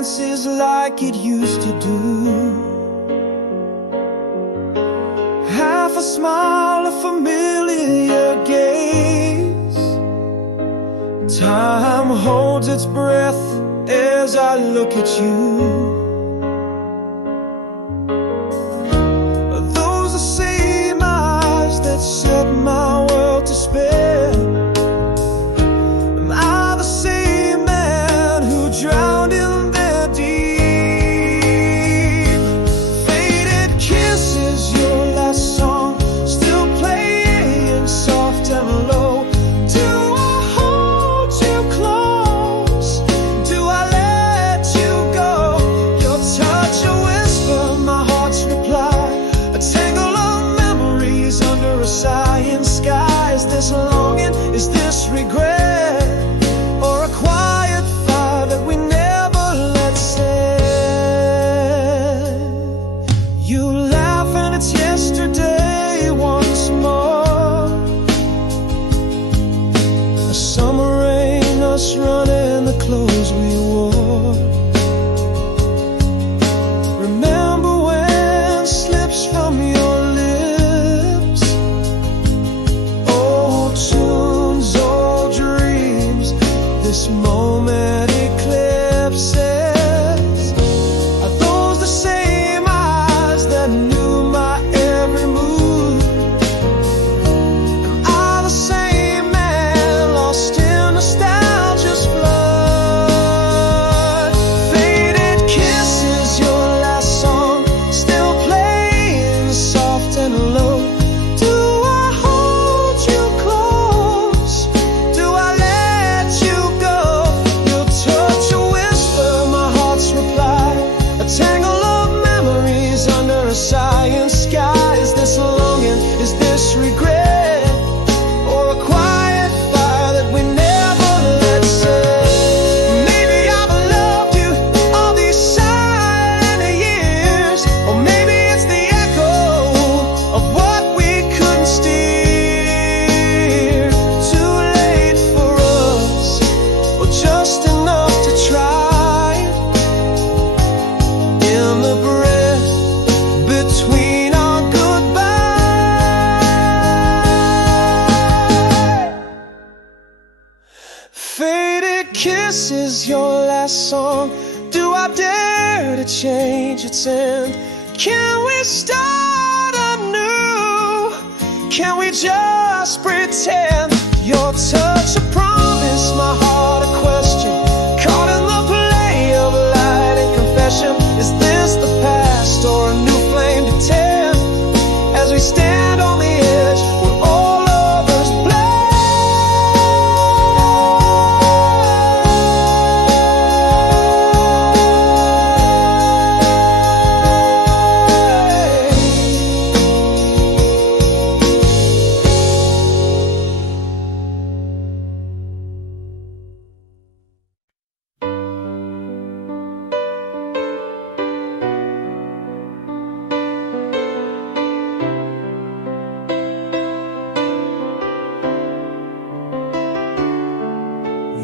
dances like it used to do. Half a smile, a familiar gaze. Time holds its breath as I look at you. Those the same eyes that set my world to spin. Am I the same man who drowned in their deep? Faded kisses, your last song, still playing soft and low. Do I hold you close? Do I let you go? Your touch, a whisper, my heart's reply, a tangle of memories under a sighing sky. Is this longing? Is this regret? Or a quiet fire that we never let set? You laugh and it's yesterday once more. A summer rain, us running the clothes we wore. Remember when slips from your lips? Old tunes, old dreams, this moment eclipses. Are those the same eyes that knew my every move? Am I the same man lost in nostalgia's flood? Faded kisses, your last song, still playing soft and low. Do I hold you close? Do I let you go? Your touch, a whisper, my heart's reply, a tangle of memories under a sighing sky. Is this longing? Is this regret? Or a quiet fire that we never let set? Maybe I've loved you all these silent years, or maybe it's the echo of what we couldn't steer. Too late for us, or just enough to try. In the breath between our goodbye. Faded kisses, your last song. Do I dare to change its end? Can we start anew? Can we just pretend? Your touch, a promise, my heart a question, caught in the play of light and confession. Is this the past or a new flame to tend? As we stand on the edge where all lovers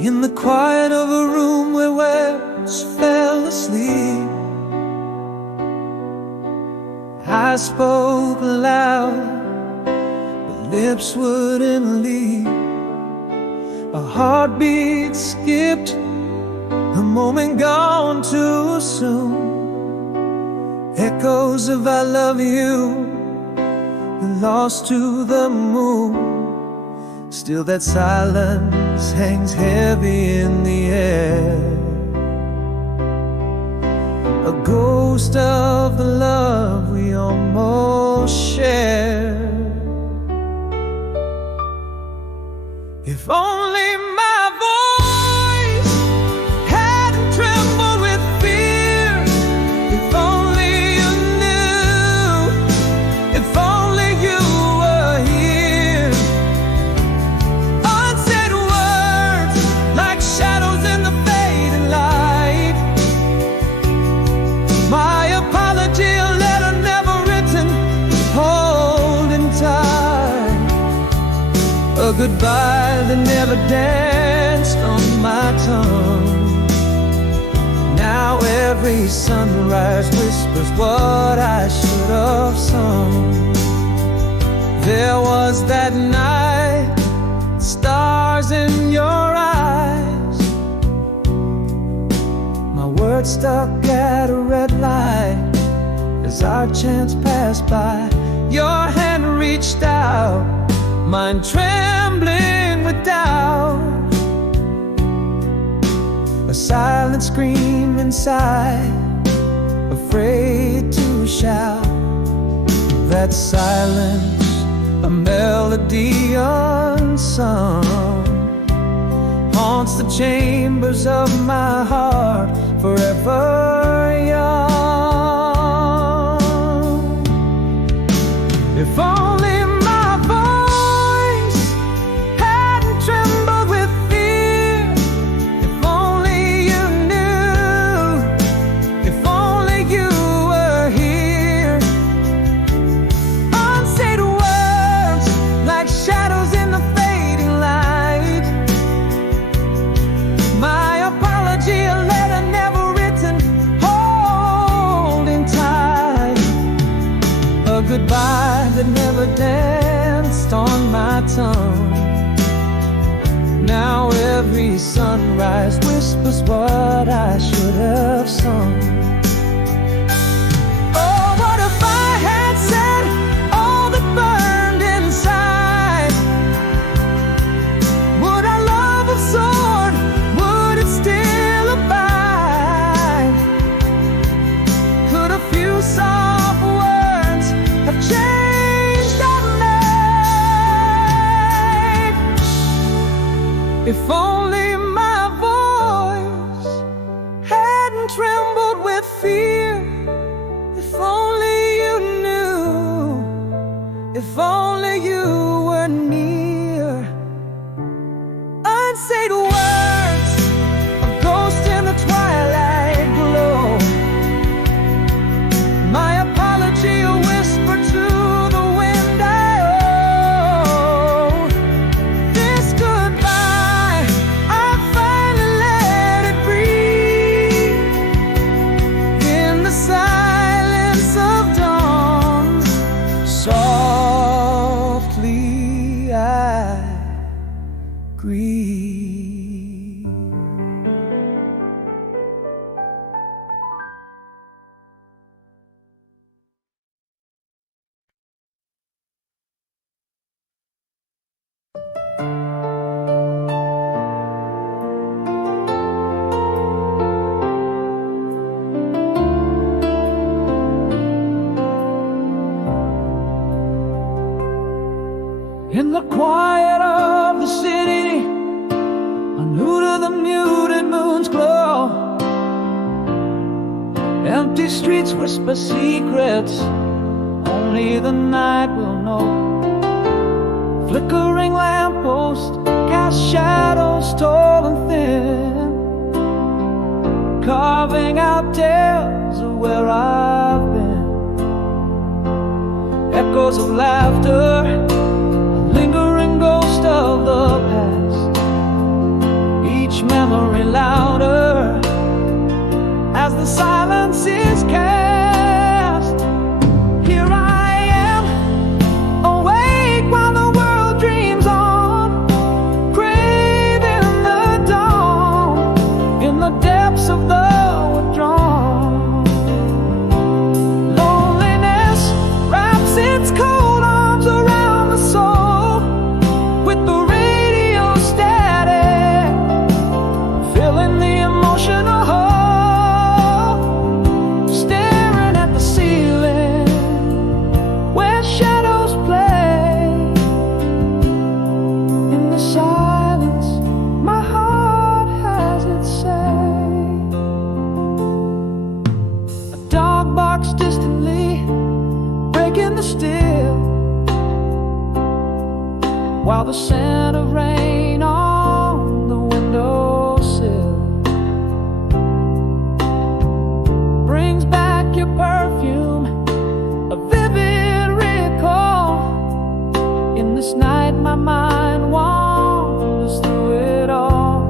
in the quiet of a room where words fell asleep. I spoke loud, but lips wouldn't leave. A heartbeat skipped, a moment gone too soon. Echoes of I love you, lost to the moon. Still that silence hangs heavy in the air, a ghost of the love we almost shared. If only my voice hadn't trembled with fear. If only you knew. If only you were here. Unsaid words like shadows in the fading light. My apology, a letter never written, holding tight. A goodbye that never danced on my tongue. Now every sunrise whispers what I should have sung. There was that night, stars in your eyes. My words stuck at a red light as our chance passed by. Your hand reached out, mine trembling with doubt. A silent scream inside, afraid to shout. That silence, a melody unsung, haunts the chambers of my heart, forever young. If only my voice hadn't trembled with fear. If only you knew. If only you were here. Unsaid words like shadows in the fading light. My apology, a letter never written, holding tight. A goodbye that never danced on my tongue. Now every sunrise whispers what I should have sung. Oh, what if I had said all that burned inside? Would our love have soared? Would it still abide? Could a few soft words have changed our night? If only my voice hadn't trembled with fear. If only you knew. If only you were near. Unsaid words, a ghost in the twilight glow. My apology, a whisper to the wind I owe. This goodbye, I finally let it breathe. In the silence of dawn, softly I grieve. In the quiet of the city, under the muted moon's glow, empty streets whisper secrets only the night will know. Flickering lampposts cast shadows tall and thin, carving out tales of where I've been. Echoes of laughter, lingering ghost of the past, each memory louder as the silence is cast. Here I am, awake while the world dreams on, craving the dawn in the depths of the withdrawn. Loneliness wraps its cold arms around the soul, with the radio static filling the emotional hole, staring at the ceiling where shadows play. In the silence, my heart has its say. A dog barks distantly, breaking the still, while the scent of rain on the windowsill brings back your perfume, a vivid recall. In this night my mind wanders through it all,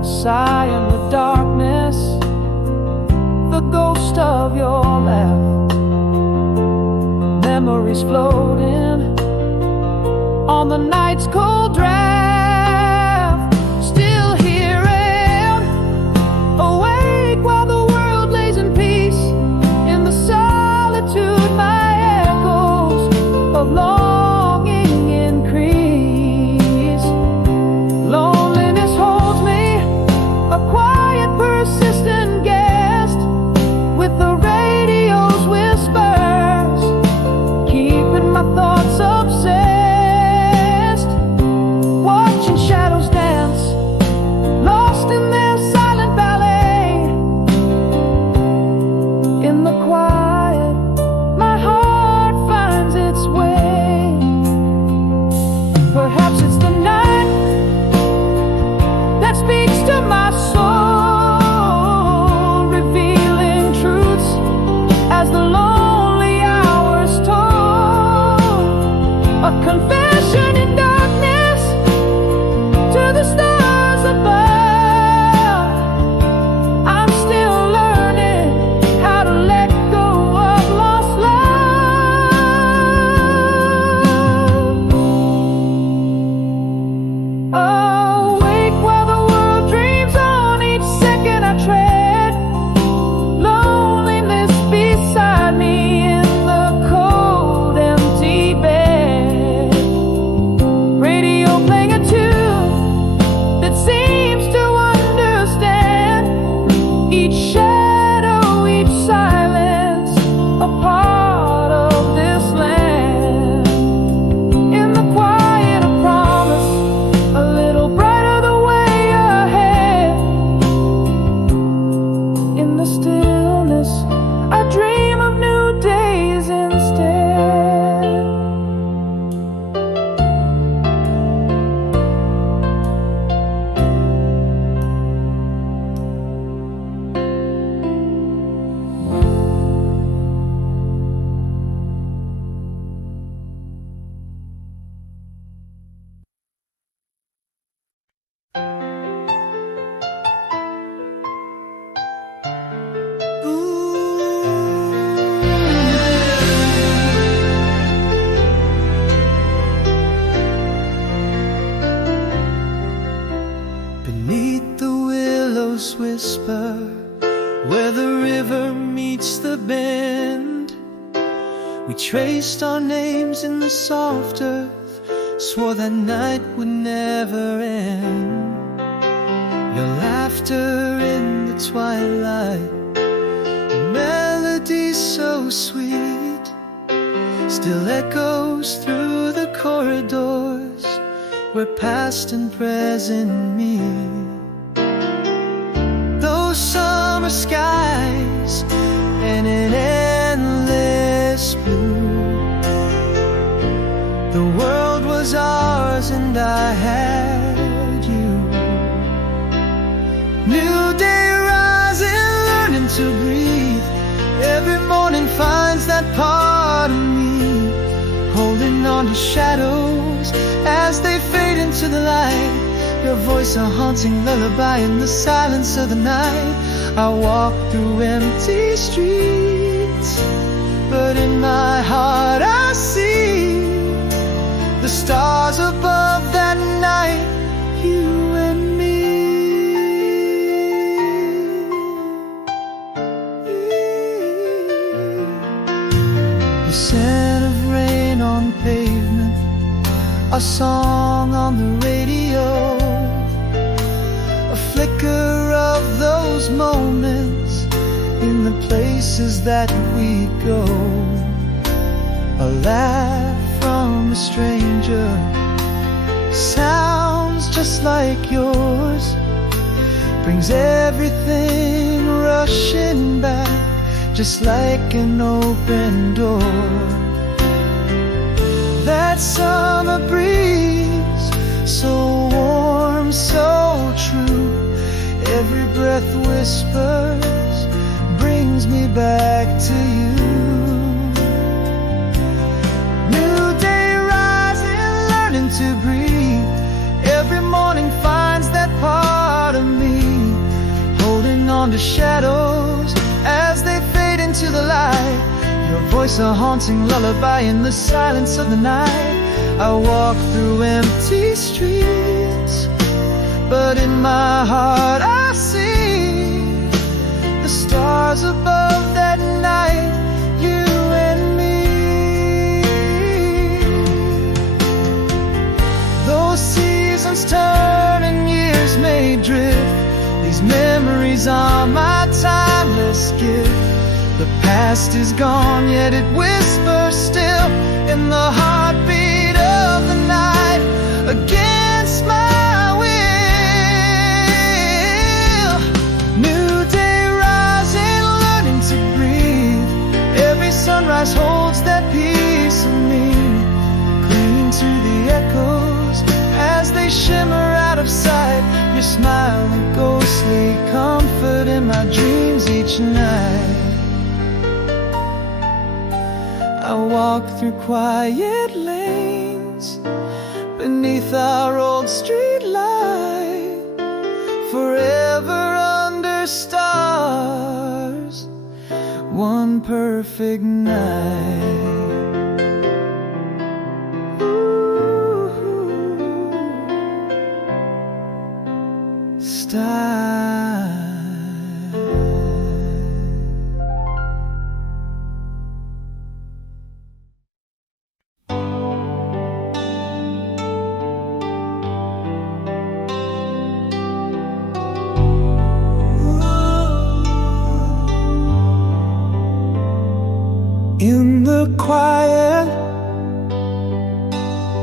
a sigh in the darkness, ghost of your laugh. Memories floating on the night's cold draft. Still hearing, awake while the world lays in peace. In the solitude my echoes of longing increase. Loneliness holds me, a quiet persistent guest, with the radio's whispers keeping my thoughts obsessed. Watching shadows dance, lost in their silent ballet. In the quiet, my heart finds its way. Perhaps it's the night that speaks to my soul, revealing truths as the lonely hours toll. A confession in darkness to the stars above. I'm still learning how to let go of lost love. Awake while the world dreams on each second I tread. Loneliness beside me in the cold, empty bed. Radio playing a tune that seems to understand each shadow, each silence, a part of this land. In the quiet, a promise, a little brighter the way ahead. In the stillness, I dream of new days instead. Beneath the willows whisper, where the river meets the bend, we traced our names in the soft earth, swore that night would never end. Your laughter in the twilight, melodies so sweet, still echoes through the corridors where past and present meet. Those summer skies and an endless blue, the world was ours and I had you. New day rising, learning to breathe. Every morning finds that part of me, holding on to shadows as they fade into the light. Your voice a haunting lullaby in the silence of the night. I walk through empty streets, but in my heart I see the stars above that night, you and me. The scent of rain on pavement, a song on the radio, a flicker of those moments in the places that we go. A laugh from a stranger, sounds just like yours, brings everything rushing back, just like an open door. That summer breeze, so warm, so true, every breath whispers, brings me back to you. New day rising, learning to breathe. Every morning finds that part of me, holding on to shadows as they voice a haunting lullaby in the silence of the night. I walk through empty streets, but in my heart I see the stars above that night, you and me. Those seasons turn and years may drift, these memories are my timeless gift. The past is gone, yet it whispers still in the heartbeat of the night, against my will. New day rising, learning to breathe. Every sunrise holds that piece of me, clinging to the echoes as they shimmer out of sight. Your smile, a ghostly comfort in my dreams each night. I walk through quiet lanes beneath our old street light, forever under stars, one perfect night. In the quiet,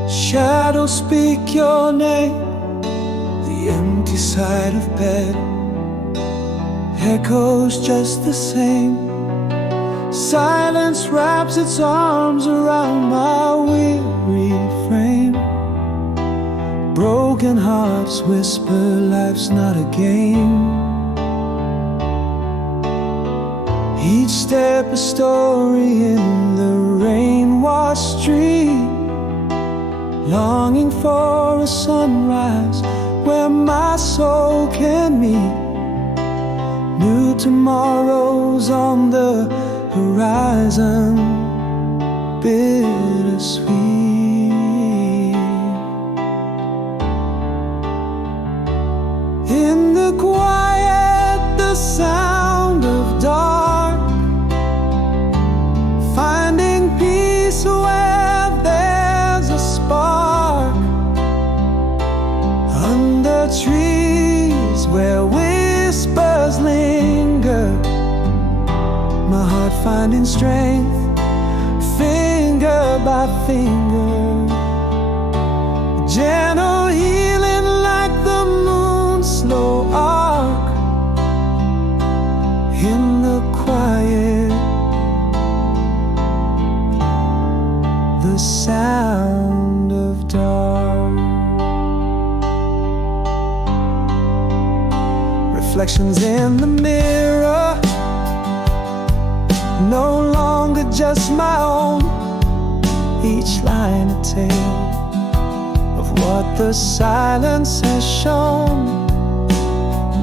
shadows speak your name. The empty side of bed echoes just the same. Silence wraps its arms around my weary frame. Broken hearts whisper life's not a game. Each step a story in the rain-washed street, longing for a sunrise where my soul can meet. New tomorrows on the horizon, bittersweet. In the quiet, the sound of dark, finding peace where there's a spark. Under trees where whispers linger, my heart finding strength, finger by finger. Gentle healing like the moon's slow arc. In the quiet, the sound of dark. Reflections in the mirror, no longer just my own. Each line a tale of what the silence has shown,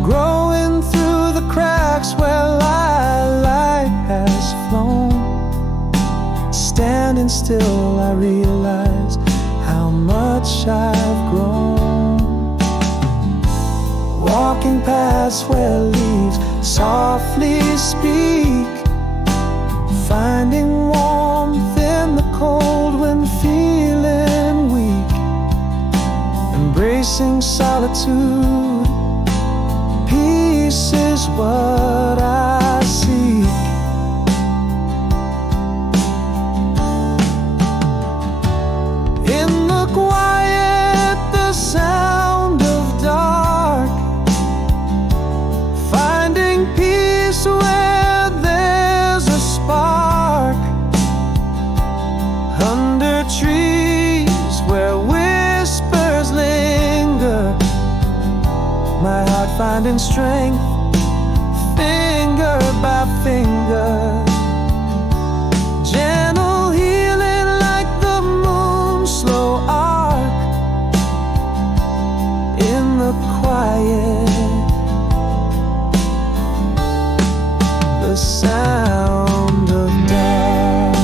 growing through the cracks where light has flown. Standing still, I realize how much I've grown. Walking past where leaves softly speak, finding warmth in the cold when feeling weak. Embracing solitude, peace is what I seek. In the quiet, the sound of dark, finding peace where there's a spark. Under trees where whispers linger, my heart finding strength, finger by finger. Gentle healing like the moon's slow arc. In the quiet, the sound of dark.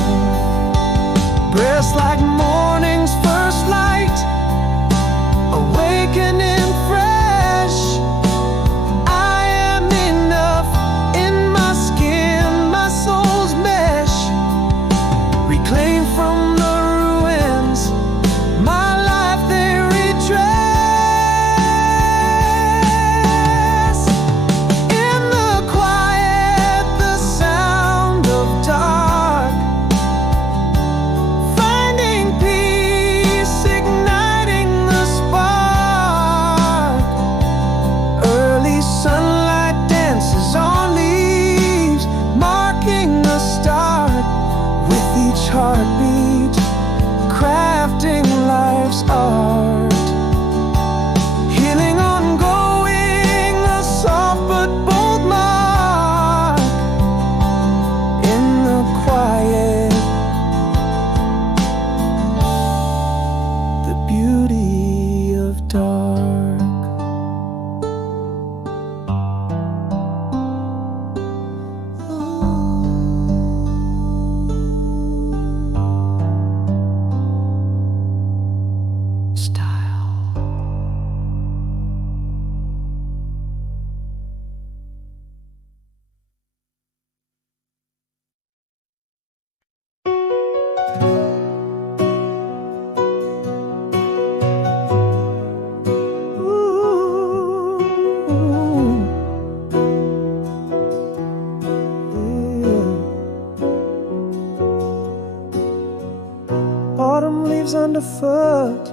but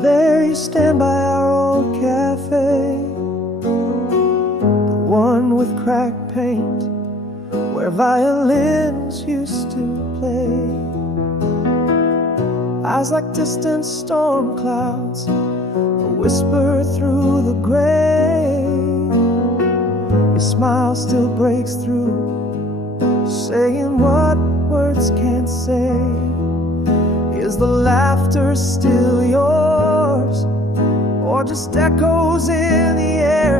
there you stand by our old cafe, the one with cracked paint, where violins used to play. Eyes like distant storm clouds, a whisper through the gray. Your smile still breaks through, saying what words can't say. Is the laughter still yours, or just echoes in the air?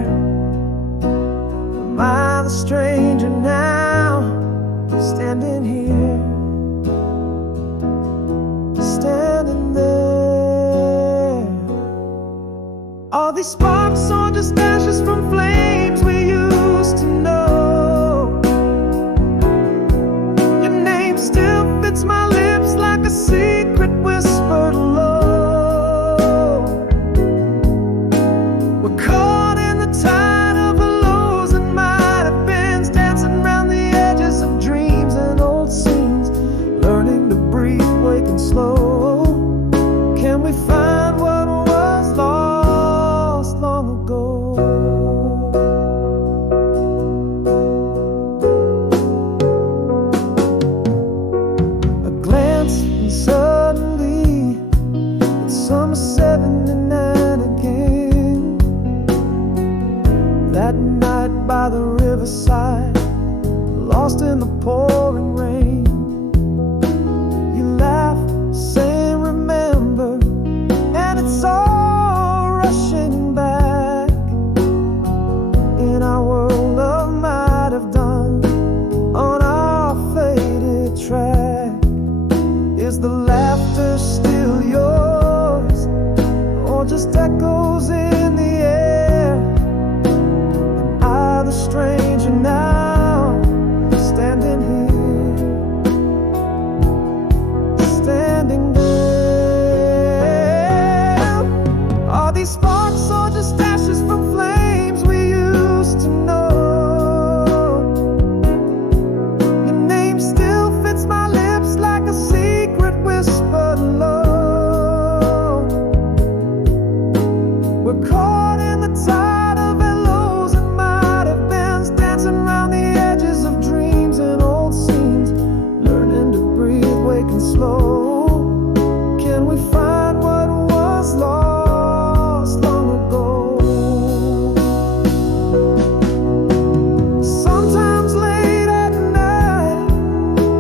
Am I the stranger now, standing here, standing there? Are these sparks or just ashes from flames we used to know? Your name still fits my lips like a secret whispered low. We're caught in the tide of the lows and might have been, dancing around the edges of dreams and old scenes, learning to breathe, waking slow. Can we find what was lost long ago? A glance and suddenly it's summer 79 again. That night by the riverside, lost in the pouring rain, you laugh, saying remember, and it's all rushing back. In our world of might have done, on our faded track. Is the laughter still yours, or just echoes in the air? Am I the stranger now, standing here, standing there? Are these sparks or just ashes from flames we used to know? Your name still fits my lips like a secret whispered low. We're caught in the tide of hellos and might have beens, dancing around the edges of dreams and old scenes, learning to breathe, waking slow. Can we find what was lost long ago? Sometimes late at night,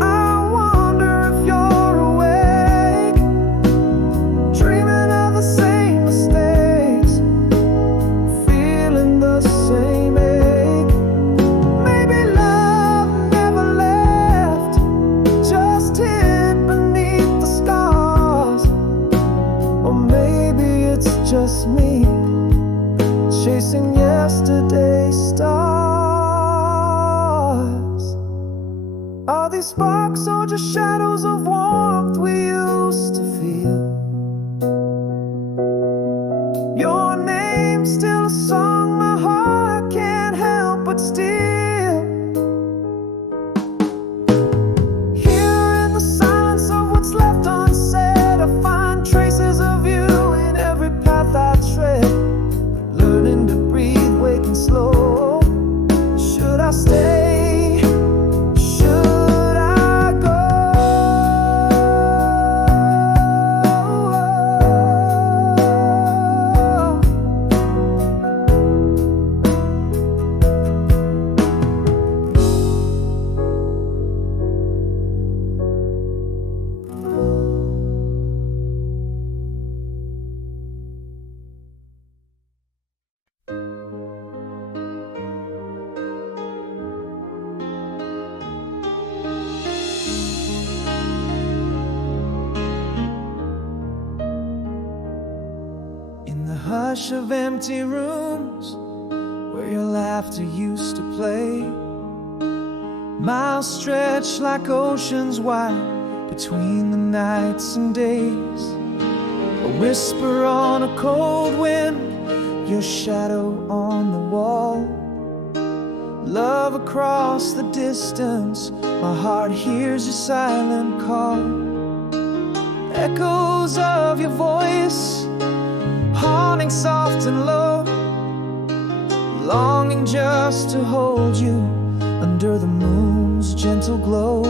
I wonder if you're awake, dreaming of the same mistakes, feeling the same ache. Maybe love never left, just hid beneath the scars. Or maybe it's just me, chasing yesterday's stars. Are these sparks or just shadows of warmth we used to feel? Your name's still a song my heart can't help but steal. Here in the silence of what's left unsaid, I find traces of you in every path I tread, learning to breathe, waking slow. Should I stay? Should I go? In the hush of empty rooms where your laughter used to play, miles stretch like oceans wide between the nights and days. A whisper on a cold wind, your shadow on the wall. Love across the distance, my heart hears your silent call. echoes of your voice, haunting soft and low, longing just to hold you under the moon's gentle glow.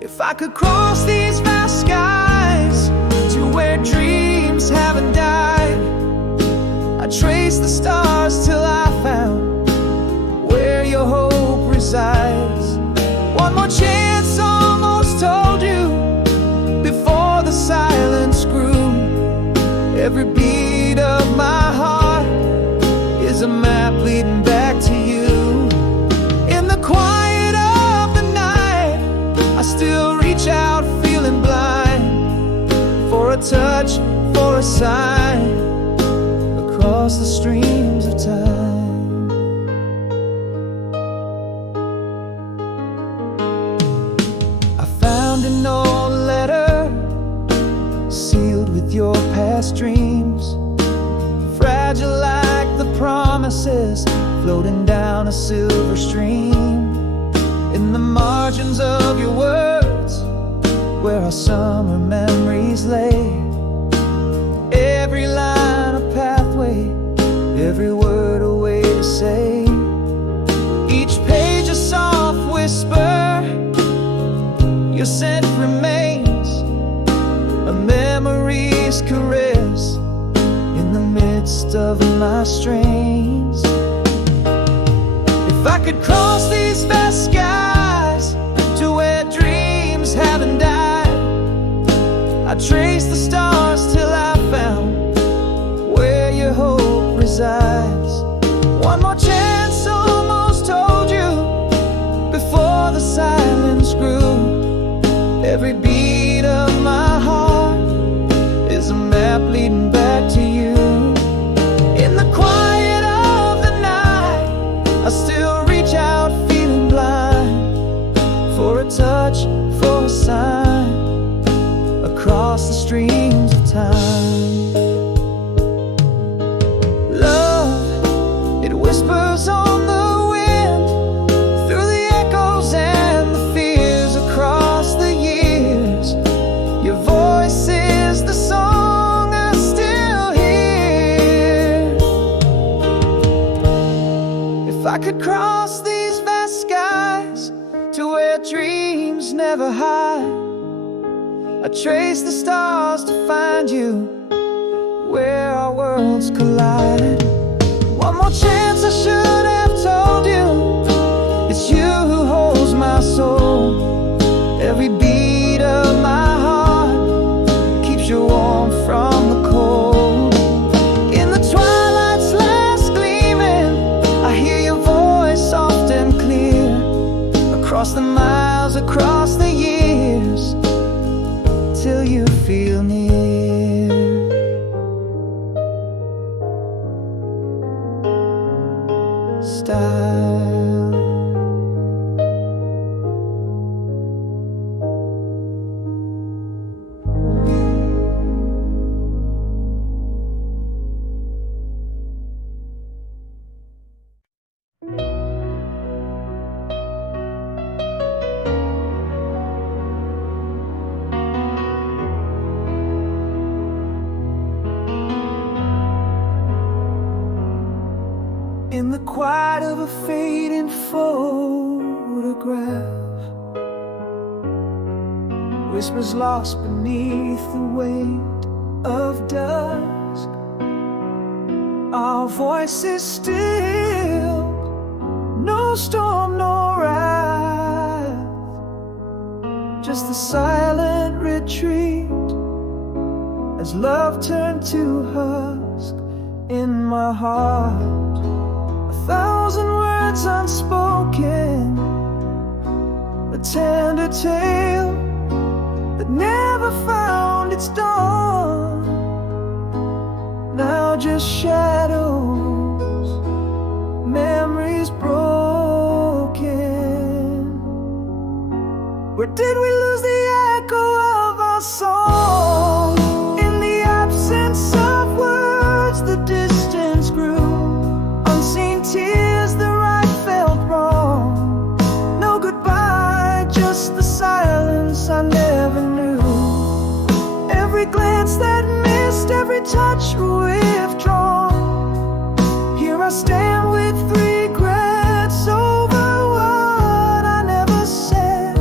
If I could cross these vast skies to where dreams haven't died, I'd trace the stars till I found where your hope resides. One more chance, almost told you before the silence grew. Every beat of my heart is a map leading back to you. In the quiet of the night, I still reach out feeling blind for a touch, for a sign across the streams of time. I found an old letter sealed with your past dreams, fragile like the promises floating down a silver stream. In the margins of your words, where our summer memories lay, every line a pathway, every word a way to say. Each page a soft whisper, your scent remains, a memory's caress in the midst of my strains. If I could cross these vast skies to where dreams haven't died, I'd trace the stars till I found where your hope resides. One more chance, almost told you before the silence grew. Every beat of my heart is a map leading back to you. In the quiet of the night, I still reach out feeling blind for a touch, for a sign across the streams of time. Love, it whispers on the wind, through the echoes and the fears across the years. Your voice is the song I still hear. If I could cross these vast skies to where dreams never hide, I trace the stars to find you where our worlds collide. One more chance, I should have told you it's you who holds my soul. Every beat of my heart keeps you warm from the cold. In the twilight's last gleaming, I hear your voice soft and clear. Across the miles, across the years, till you feel near. Style. In the quiet of a fading photograph, whispers lost beneath the weight of dusk, our voices still, no storm, no wrath, just the silent retreat as love turned to husk in my heart. 1,000 words unspoken, a tender tale that never found its dawn. Now just shadows, memories broken. Where did we lose the echo of our song? In the absence of words, the distance grew. Unseen tears, the right felt wrong. No goodbye, just the silence I never knew. every glance that missed, every touch withdrawn. Here I stand with regrets over what I never said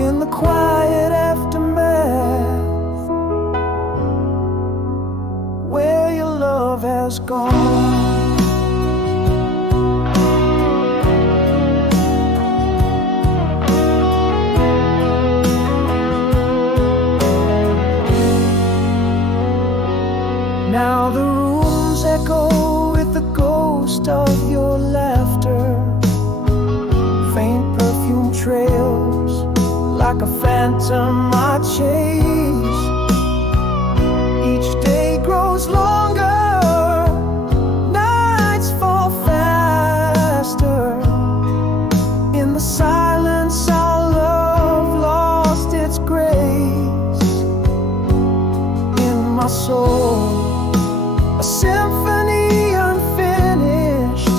in the quiet aftermath, where your love has gone. Now the rooms echo with the ghost of your laughter, faint perfume trails like a phantom I chase. Each day grows longer, nights fall faster. In the silence our love lost its grace. In my soul, a symphony unfinished,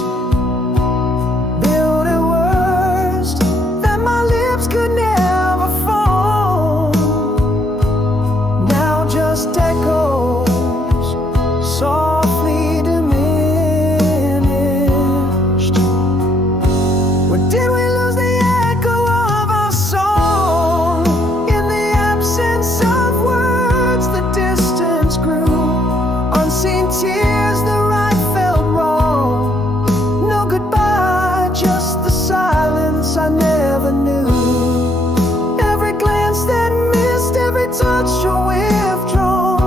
built in words that my lips could never form. Now just echoes, softly diminished. Where did we lose the echo of our song? In the absence of words, the distance grew. Unseen tears, the right felt wrong. No goodbye, just the silence I never knew. Every glance that missed, every touch withdrawn.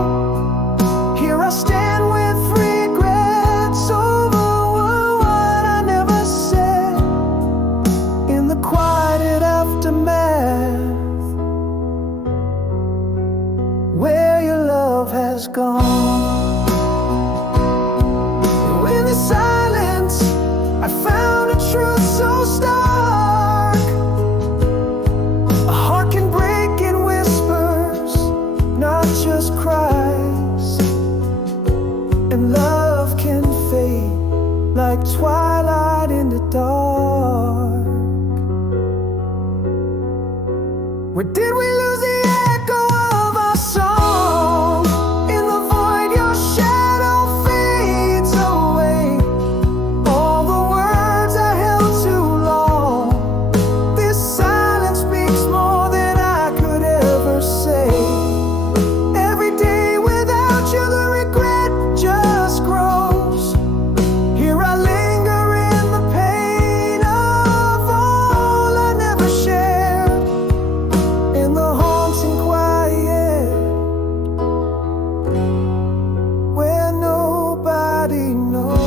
Here I stand with regrets over what I never said in the quiet aftermath, where your love has gone. In the silence, I found a truth so stark. A heart can break in whispers, not just cries. And love can fade like twilight in the dark. Where did we lose the echo of our song? In the void, your shadow fades away. All the words I held too long. This silence speaks more than I could ever say. Every day without you, the regret just grows. Here I linger in the pain of all I never shared, in the haunting quiet, where nobody knows.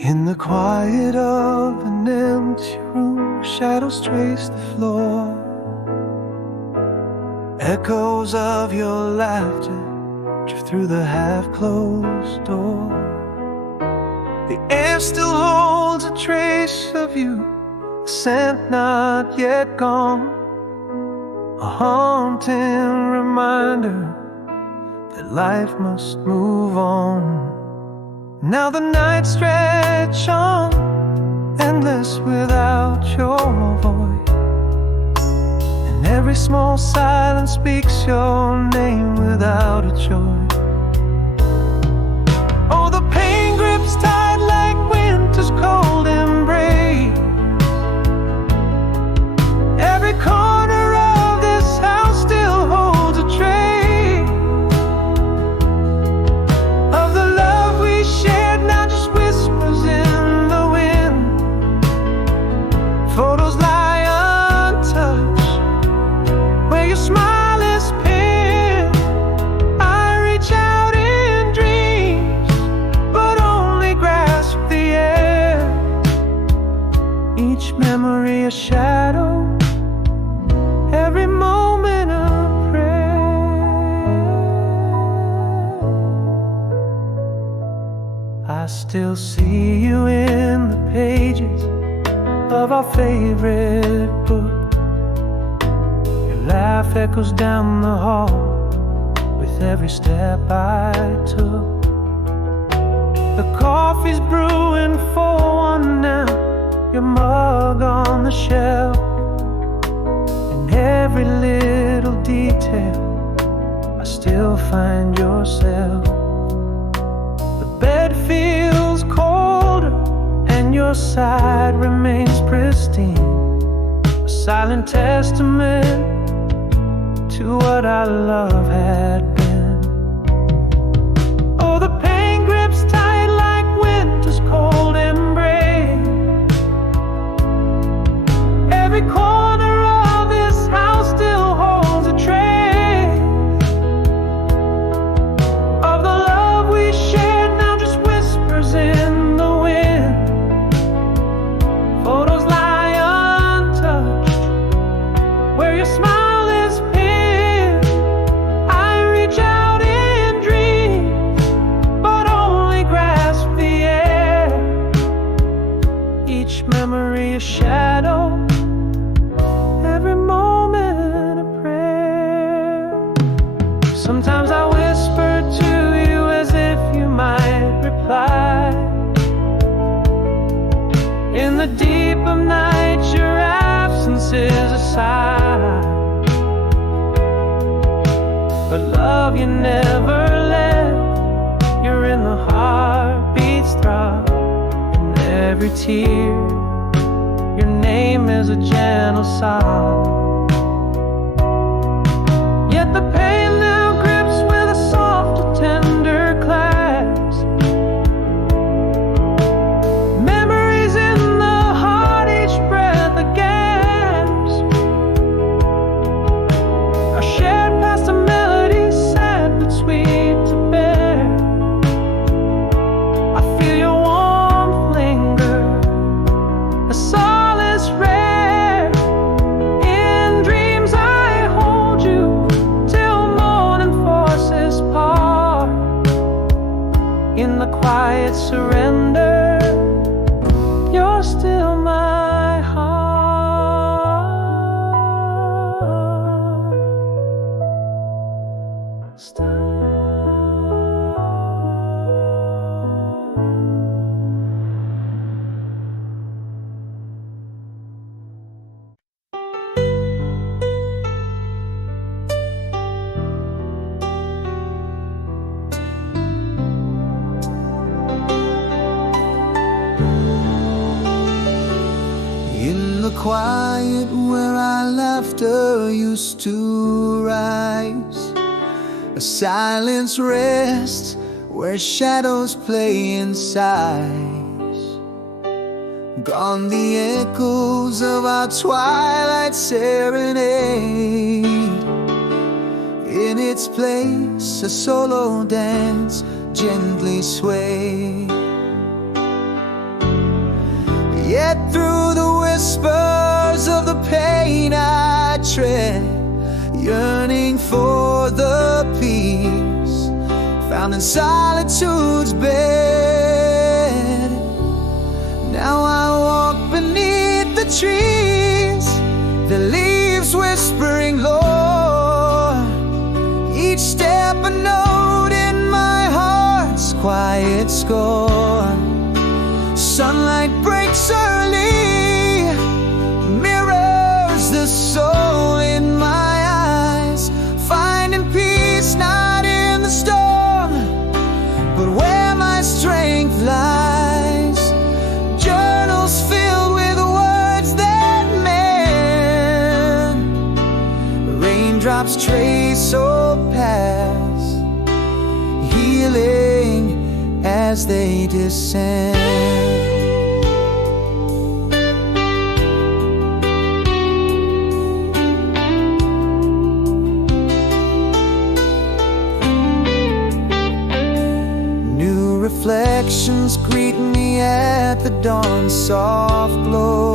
In the quiet of an empty room, shadows trace the floor. Echoes of your laughter drift through the half-closed door. The air still holds a trace of you, the scent not yet gone. A haunting reminder that life must move on. Now the nights stretch on, endless without your voice, and every small silence speaks your name without a choice. Oh, the pain grips tight like winter's cold embrace. Every corner of this house still holds a trace of the love we shared, now just whispers in the wind. Photos lie untouched, where your smile is pinned. I reach out still see you in the pages of our favorite book. Your laugh echoes down the hall with every step I took. The coffee's brewing for one now, your mug on the shelf. In every little detail I still find yourself. The bed feels colder and your side remains pristine, a silent testament to what our love had been. Oh, the pain grips tight like winter's cold embrace. Every corner of this house still holds a trace of the love we shared, now just whispers in the wind. Photos lie untouched where your smile is pinned. I reach out in dreams but only grasp the air. Each memory a shadow, every moment a prayer. Sometimes I whisper to you as if you might reply. In the deep of night your absence is a sigh. But love, you never left. You're in the heartbeat's throb, in every tear your name is a gentle sob. Yet the pain now grips with a soft, tender clasp. Memories in the heart, each breath a gasp. Our shared past, a melody sad but sweet to bear. I feel your warmth linger, a solace rare. In dreams I hold you till morning forces part. In the quiet surrender, you're still my heart. In the quiet where our laughter used to rise, a silence rests where shadows play in sighs. Gone the echoes of our twilight serenade. In its place a solo dance gently swayed. Yet through the whispers of the pain I tread, yearning for the peace found in solitude's bed. Now I walk beneath the trees, the leaves whispering Lord. Each step a note in my heart's quiet score. Sunlight breaks early, mirrors the soul in my eyes, finding peace not in the storm, but where my strength lies. Journals filled with words that mend, raindrops trace or pass, healing as they descend. Reflections greet me at the dawn's soft glow.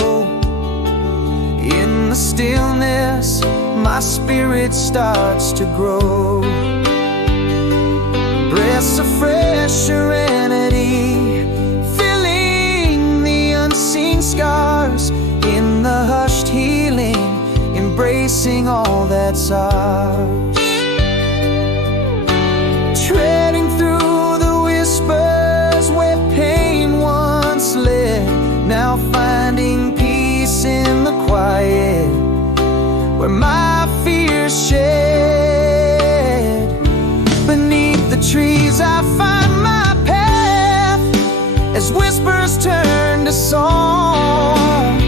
In the stillness, my spirit starts to grow. Breaths of fresh serenity unseen scars, in the hushed healing, embracing all that's ours. Treading through the whispers where pain once led, now finding peace in the quiet where my fears shed. Beneath the trees I find my path, as whispers turn to song,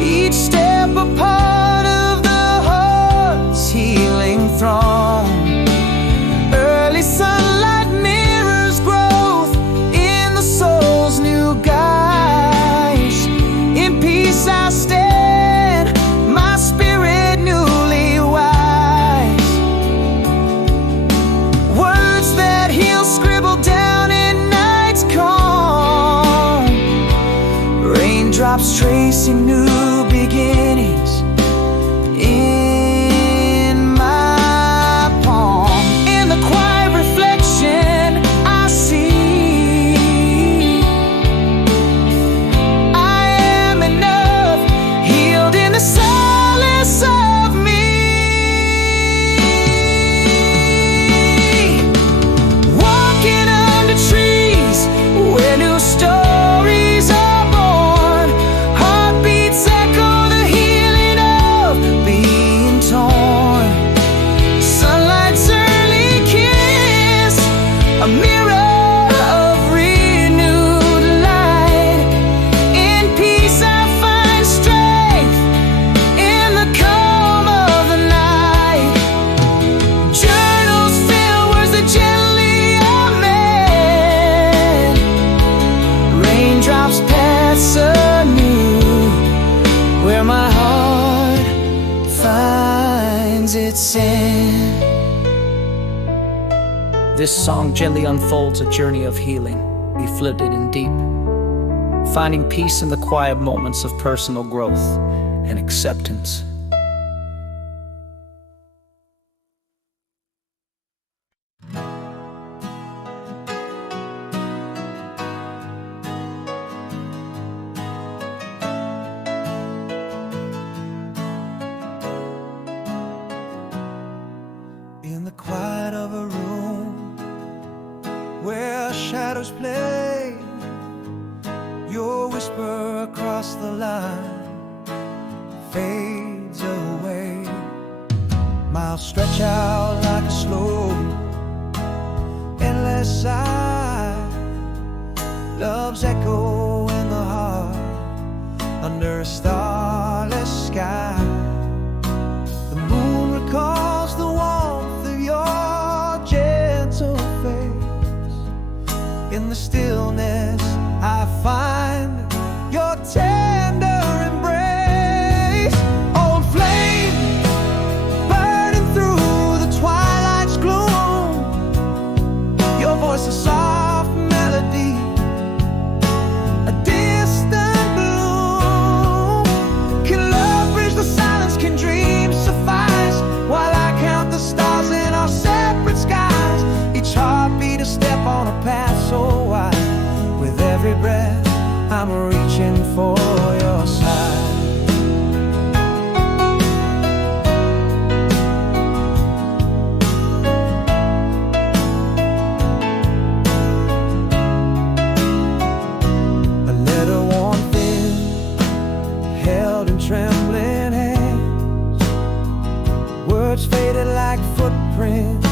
each step a part of the heart's healing throng. Early sunlight mirrors growth in the soul's new guise. In peace I stand, my spirit newly wise. Words that heal scribbled down in night's calm, raindrops tracing new beginnings in my palm. In the quiet reflection I see I am enough, healed in the silence of me. Walking under trees where new stories are born, heartbeats echo the healing of being torn. Sunlight's early kiss, a mirror of renewed light. In peace I find strength in the calm of the night. Journals fill words that gently amend, raindrops pass anew where my heart finds its end. This song gently unfolds a journey of healing, reflected and deep, finding peace in the quiet moments of personal growth and acceptance. In the quiet of a room where shadows play, your whisper across the line fades away. Miles stretch out like a slow, endless sigh. Love's echo in the heart under a starless sky. The moon recalls the warmth of your gentle face. In the stillness I find your tender embrace. Old flame burning through the twilight's gloom, your voice a soft melody, a distant bloom. Can love bridge the silence? Can dreams suffice? While I count the stars in our separate skies, each heartbeat a step on a path so wide. With every breath I'm reaching for your side. A letter worn thin, held in trembling hands, words faded like footprints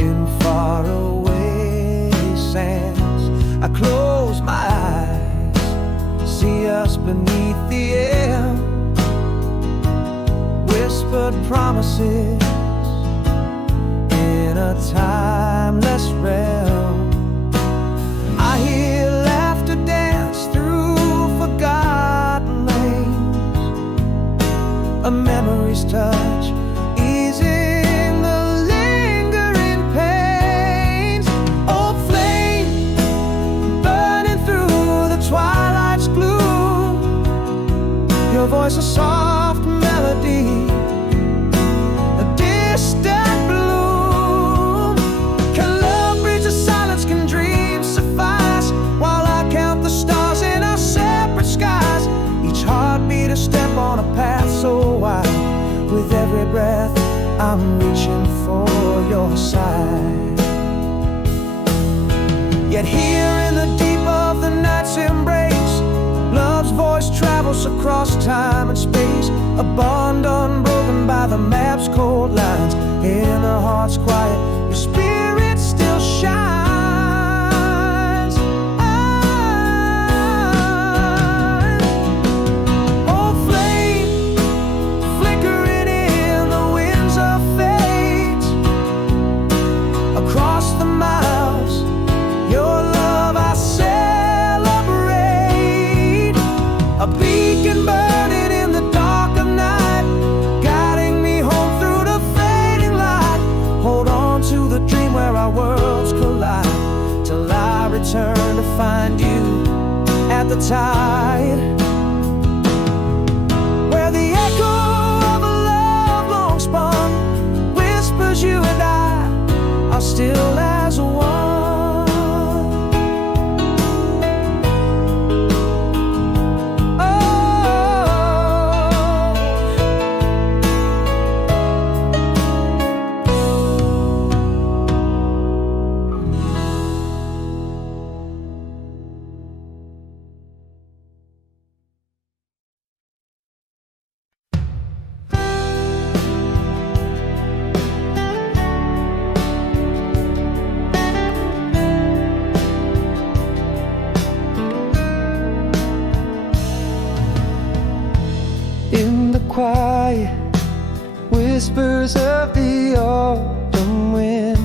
in faraway sands. I close my eyes, see us beneath the air, whispered promises in a timeless realm. I hear laughter dance through forgotten lanes, a memory's touch easing the lingering pains. Old flame burning through the twilight's gloom, your voice a soft melody, a distant bloom. Can love bridge the silence? Can dreams suffice? While I count the stars in our I'm reaching for your side. Yet here in the deep of the night's embrace, love's voice travels across time and space, a bond unbroken by the map's cold lines. In the heart's quiet, your spirit still shines. Oh, flame, flickering in the winds of fate, across the miles, your love I celebrate. A beacon burning in the dark of night, guiding me home through the fading light. Hold on to the dream where our worlds collide, till I return to find you at the tide, where the echo of a love long spun whispers you and I are still as one. In the quiet whispers of the autumn wind,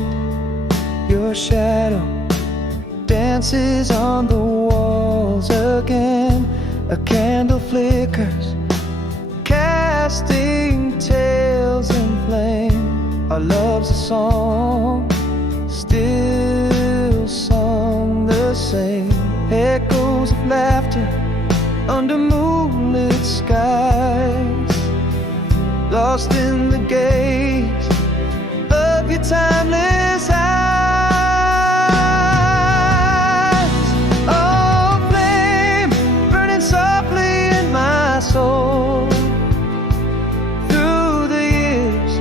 your shadow dances on the walls again. A candle flickers, casting tales in flame. Our love's a song, still sung the same. Echoes of laughter under moonlit skies, lost in the gaze of your timeless eyes. Oh, flame burning softly in my soul, through the years,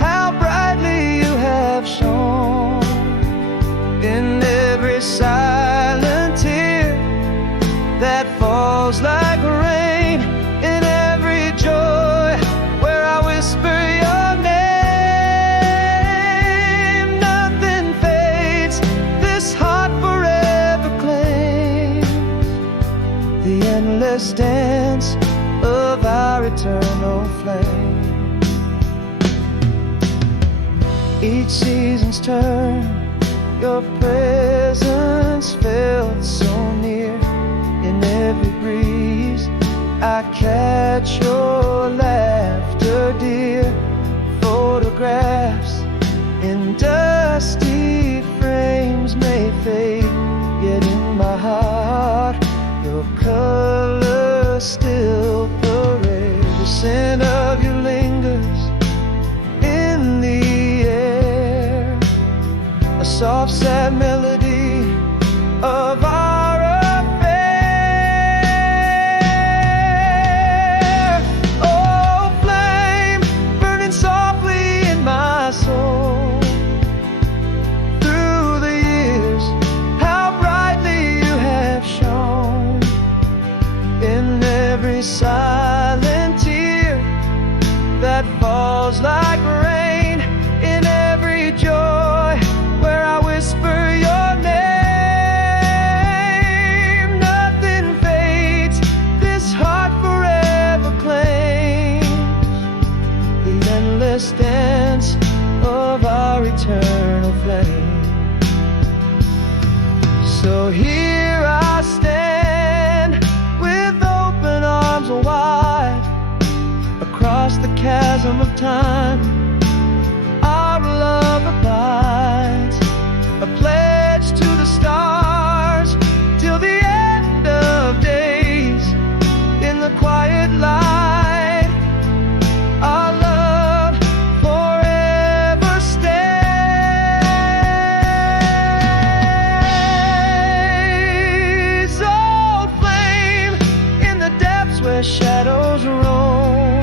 how brightly you have shone. In every silent tear that falls like rain, in every joy where I whisper your name. Nothing fades, this heart forever claims the endless dance of our eternal flame. Each season's turn, your presence felt so near. In every breeze, I catch your laughter, dear. Photographs in dusty frames may fade, yet in my heart, your color still parades. The scent of you lingers in the air, a soft, sad melody of our affair. Oh, flame burning softly in my soul, through the years, how brightly you have shone. In every silent tear that falls like rain, in every joy where I whisper your name. Nothing fades, this heart forever claims the endless dance of our eternal flame. So here I stand with open arms wide, across the chasm of time our love abides, a pledge to the stars till the end of days. In the quiet light, our love forever stays. Old flame in the depths where shadows roam,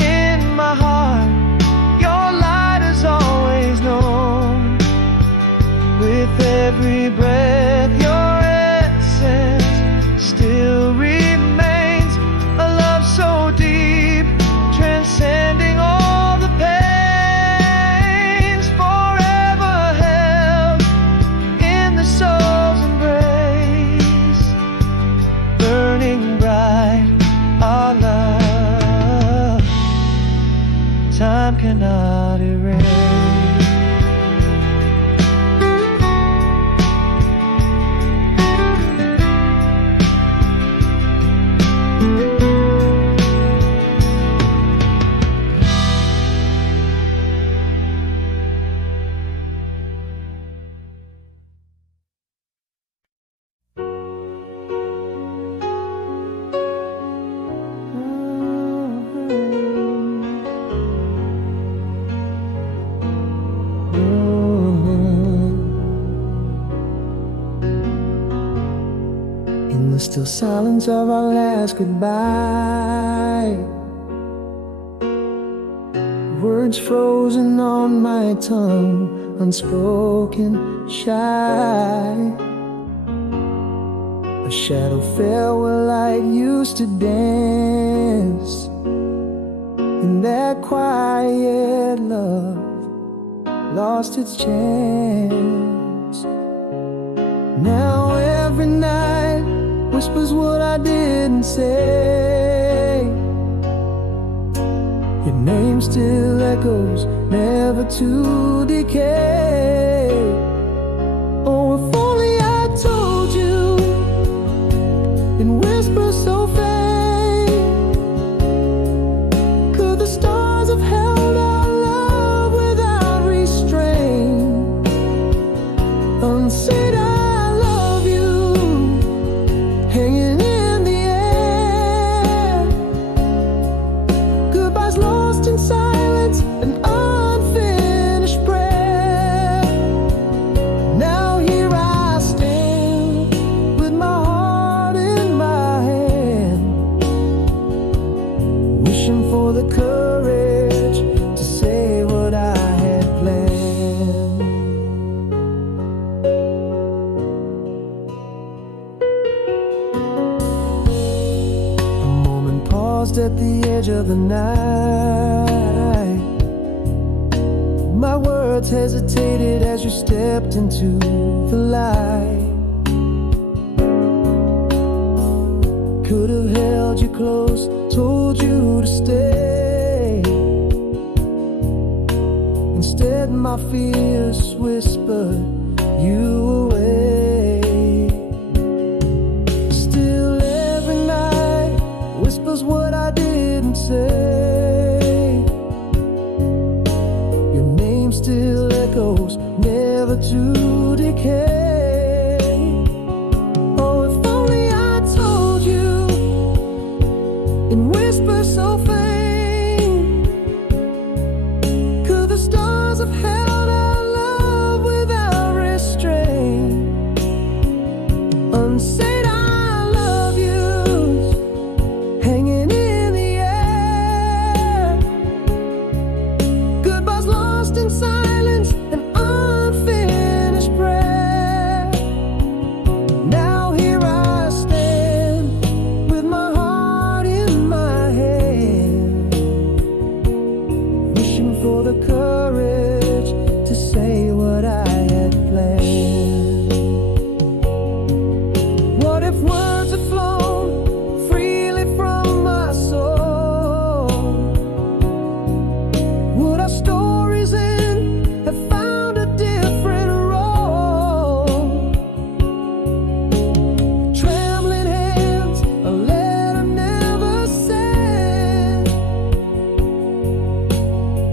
in my heart time cannot erase. In the still silence of our last goodbye, words frozen on my tongue, unspoken, shy. A shadow fell where light used to dance, and that quiet love lost its chance. Now every night whispers what I didn't say. Your name still echoes, never to decay. Oh, if only I told you in whispers so faint, could the stars have held our love without restraint? Unsaid I love you, hanging in the air. Goodbyes lost in silence, an unfinished prayer. Now here I stand with my heart in my hand, wishing for the courage to say what I had planned. A moment paused at the edge of the night. My words hesitated as you stepped into the light. Could have held you close, told you to stay. Instead my fears whispered you away. Still every night whispers what I didn't say. Your name still echoes, never to decay. Oh, if only I told you in whispers so faint, could the stars have held our love without restraint? Unsaid I love you, hanging in the air. Goodbyes lost in silence, an unfinished prayer. Now here I stand with my heart in my hand, wishing for the courage to say what I had planned. What if words had flown freely from my soul? Would our stories end have found a different role? Trembling hands, a letter never sent.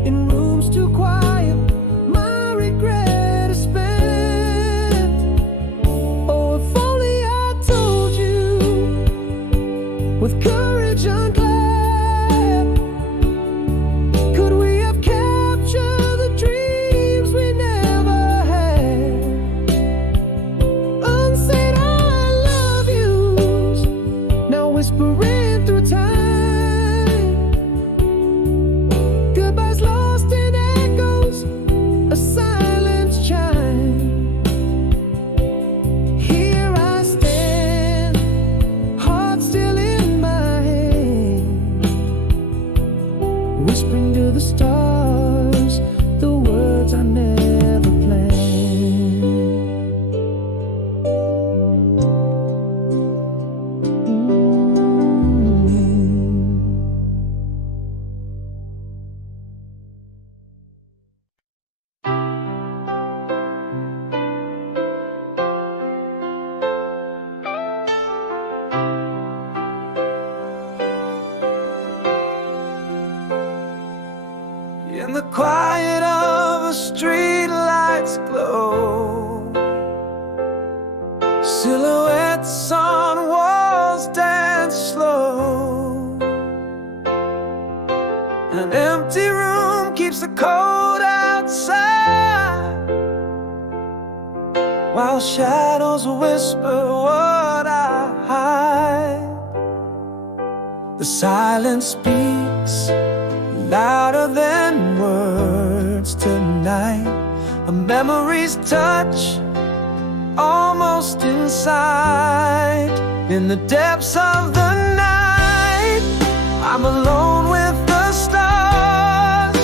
In rooms too quiet, my regret is spent. Oh, if only I told you with courage unclad, could we have captured the dreams we never had? Unsaid I love yous, now whispering through time. Goodbyes lost in echoes, a silence chime. Here I stand, heart still in my hand, whispering to the stars the words I never planned. in the quiet of a street light's glow. Silhouettes on walls dance slow. An empty room keeps the cold outside, while shadows whisper what I hide. The silence speaks louder than words tonight. A memory's touch almost inside. In the depths of the night, I'm alone with the stars.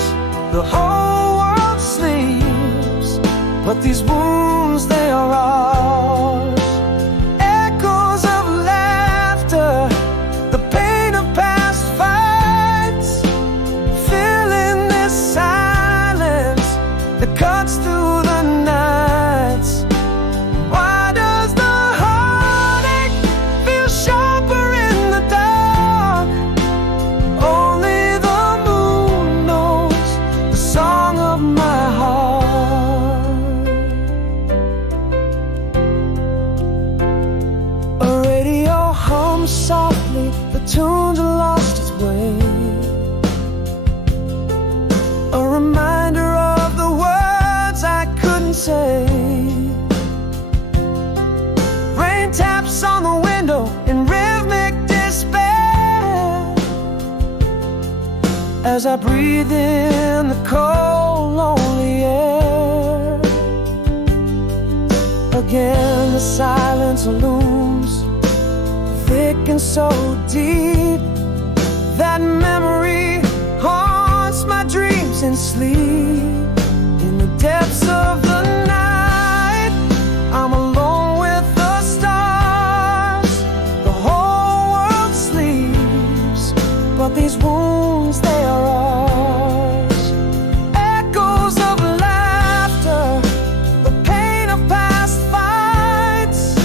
The whole world sleeps, but these wounds, they are ours. Echoes of laughter, the pain of past fights, filling this silence that cuts through the nights. Why does the heartache feel sharper in the dark? Only the moon knows the song of my heart. A radio hums softly, the tune's lost its way. A reminder of the words I couldn't say. Rain taps on the window in rhythmic despair, as I breathe in the cold, lonely air. Again the silence looms, thick and so deep, that memory haunts my dreams in sleep. In the depths of the night, I'm alone with the stars. The whole world sleeps, but these wounds, they are ours. Echoes of laughter, the pain of past fights,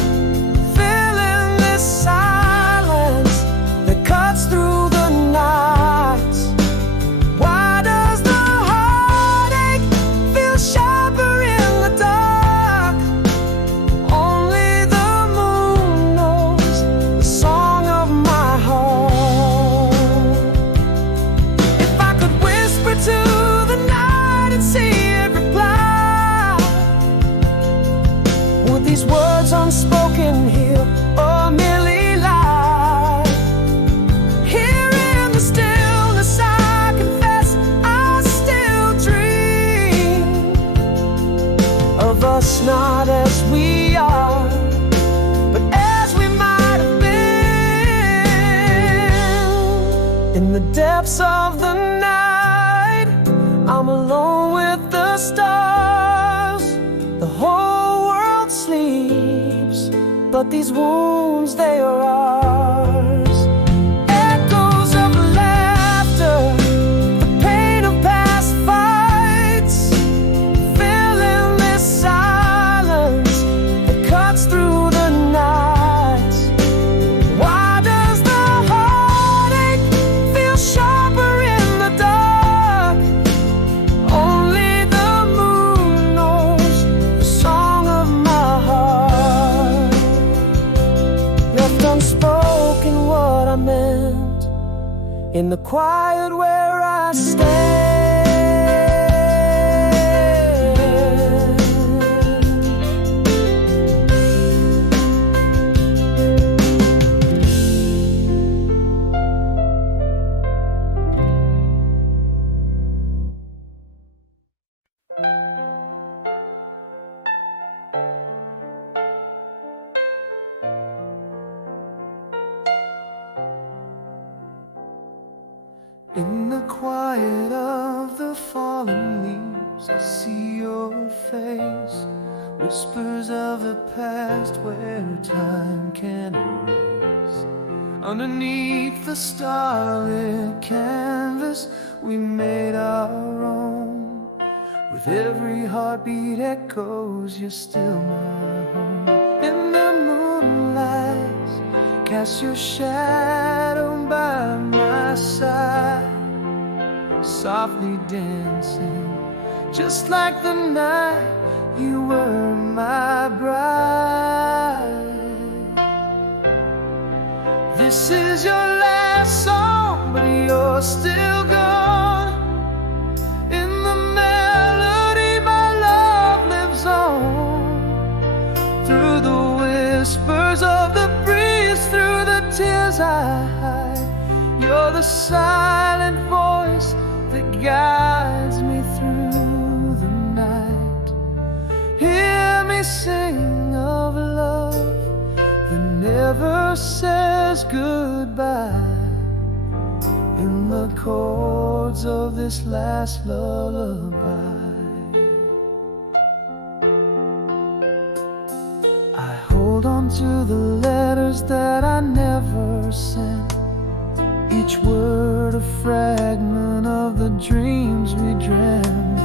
filling this silence that cuts through the nights. Why does the heartache feel sharper in the dark? Only the moon knows the song of my heart. If I could whisper to the night and see it reply, would these words unspoken heal or merely lie? Here in the stillness, I confess I still dream of us not as we are, but as we might have been. In the depths of the night, I'm alone with the stars. The whole world sleeps, but these wounds, they are ours. Echoes of laughter, the pain of past fights, filling this silence that cuts through the nights. Why does the heartache feel sharper in the dark? Only the moon knows the song of my heart. Left unspoken what I meant, in the quiet where I stand. In the quiet of the fallen leaves, I see your face. Whispers of the past where time can erase. Underneath the starlit canvas, we made our own. With every heartbeat echoes, you're still my home. In the moonlight, cast your shadow by my side. softly dancing, just like the night you were my bride. This is your last song, but you're still gone. In the melody my love lives on, through the whispers of the breeze, through the tears I hide. You're the silent voice that guides me through the night. Hear me sing of love that never says goodbye, in the chords of this last lullaby. I hold on to the letters that I never sent, each word a fragment of the dreams we dreamt.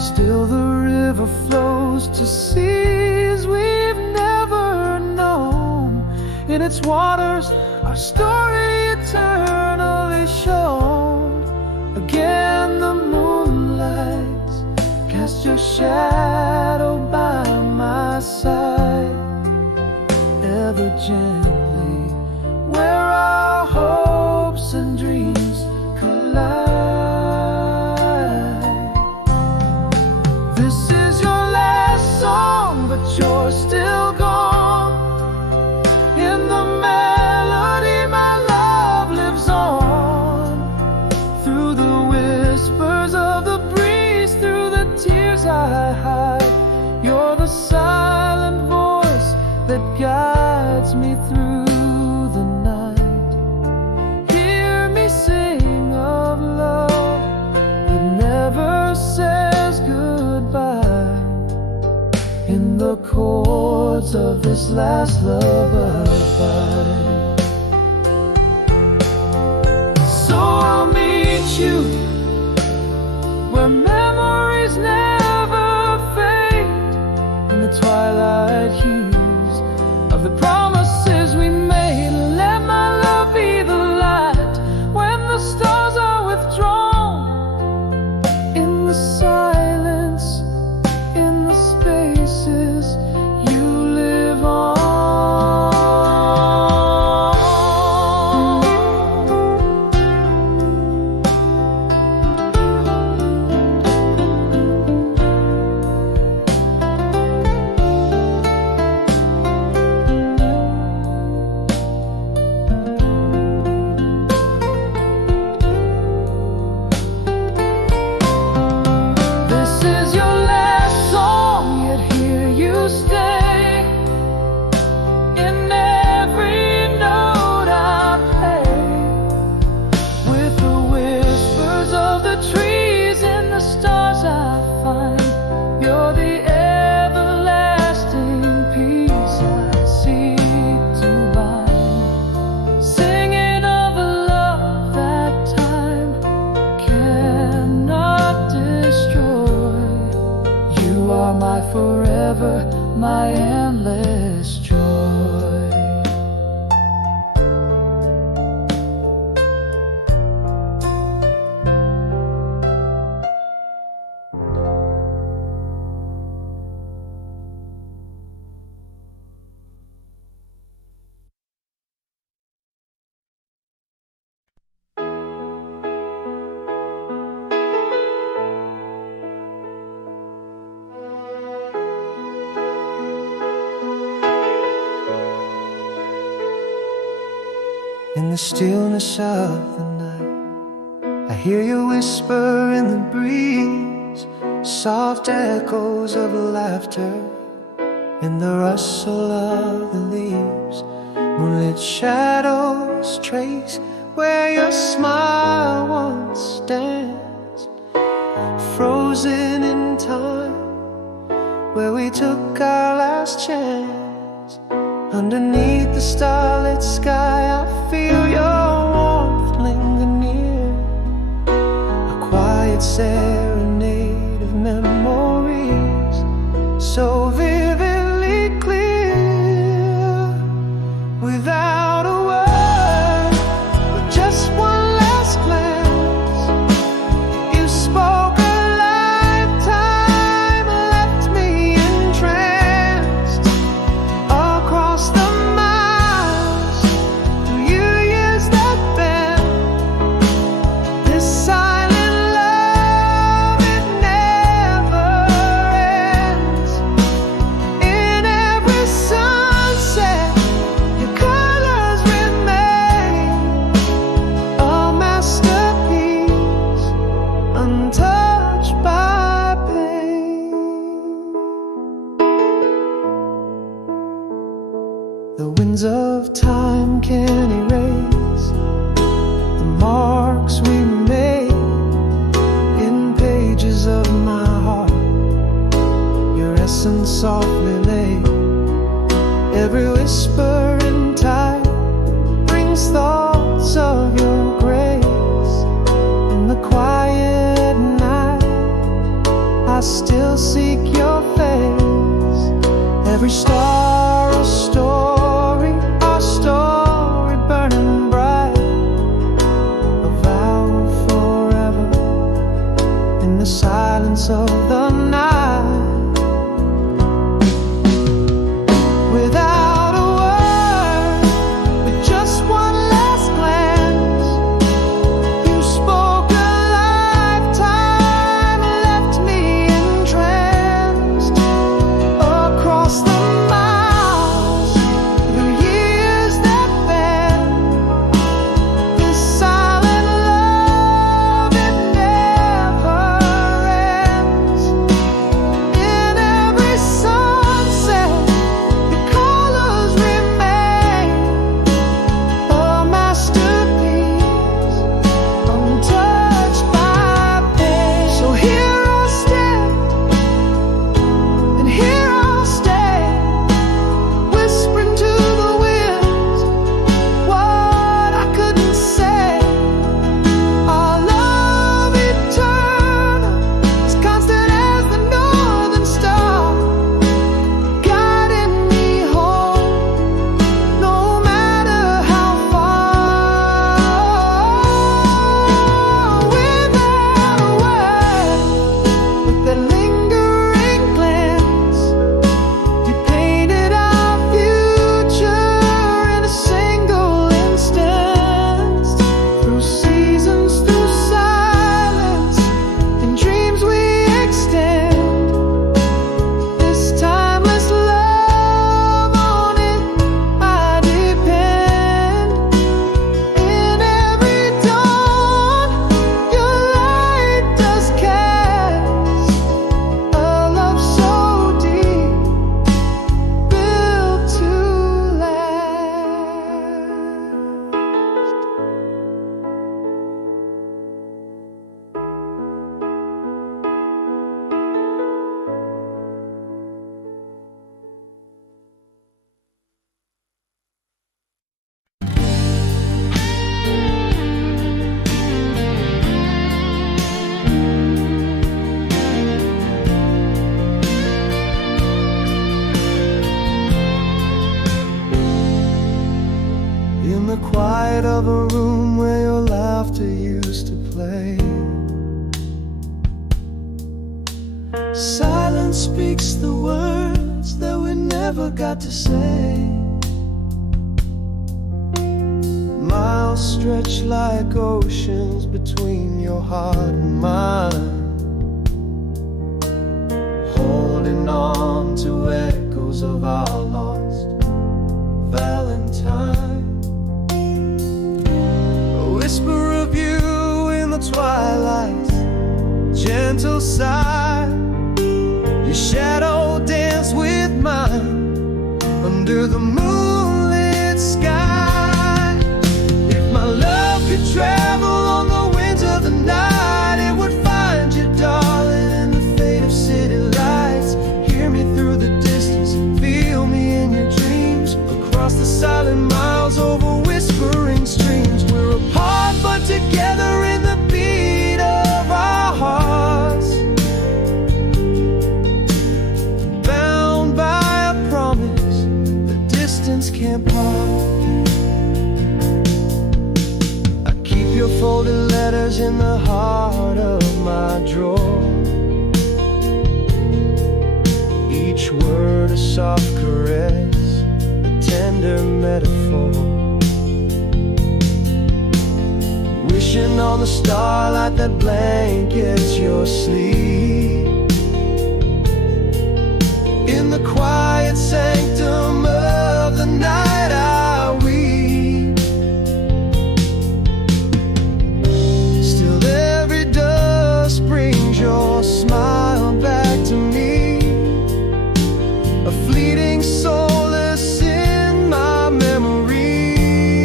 Still the river flows to seas we've never known. In its waters our story eternally shown. Again the moonlight cast your shadow by my side, ever gently where our hopes and dreams collide. This is your last song, but you're still gone. In the melody my love lives on, through the whispers of the breeze, through the tears I hide. You're the silent voice that guides me through the night. Hear me sing of love that never says goodbye, in the chords of this last lullaby. So I'll meet you where memories never fade, in the twilight hues of the promises we made. Let my love be the light when the stars are withdrawn, in the silence, in the spaces you live on. This is your last song, yet here you stay. In every note I play, with the whispers of the trees, in the stars I find. You're the everlasting peace I seek to bind, singing of a love that time cannot destroy. You are my forever, my endless joy. In the stillness of the night, I hear you whisper in the breeze, soft echoes of laughter in the rustle of the leaves. Moonlit shadows trace where your smile once danced, frozen in time, where we took our last chance. Underneath the starlit sky, I feel your warmth linger near, a quiet serenade of memories, so vividly clear. Without a word, with just one last glance, time can erase the marks we made in pages of my heart. Your essence softly laid, every whisper in time brings thoughts of your grace. In the quiet night, I still seek your face. Every star a story, our story burning bright. A vow of forever in the silence of the night. Without a word, with just one last glance, you spoke a lifetime, left me entranced. Across the miles, the years that bend, this silent love, it never ends. In every sunset, your colors remain a masterpiece, untouched by pain. So here I stand, and here I'll stay, whispering to the winds what I couldn't say. Our love eternal, as constant as the northern star, guiding me home, no matter how far. Without a word, with that lingering glance, you painted our future in a single instance. Through seasons, through silence, in dreams we extend. This timeless love, on it I depend. In every dawn, your light does cast a love so deep, built to last. In the quiet of a room where your laughter used to play, silence speaks the words that we never got to say. Miles stretch like oceans between your heart and mine, holding on to echoes of our lost Valentine. A whisper of you in the twilight, gentle sigh, your shadow dance with mine under the moonlit sky. If my love could travel on the winds of the night, it would find you, darling, in the fade of city lights. Hear me through the distance, feel me in your dreams, across the silent miles, over whispering streams. We're apart but together in the beat of our hearts, bound by a promise that distance can't part. I keep your folded letters in the heart of my drawer, each word a soft caress, a tender metaphor. Wishing on the starlight that blankets your sleep, in the quiet sanctum of the night I weep. Still every dusk brings your smile back to me, a fleeting solace in my memory.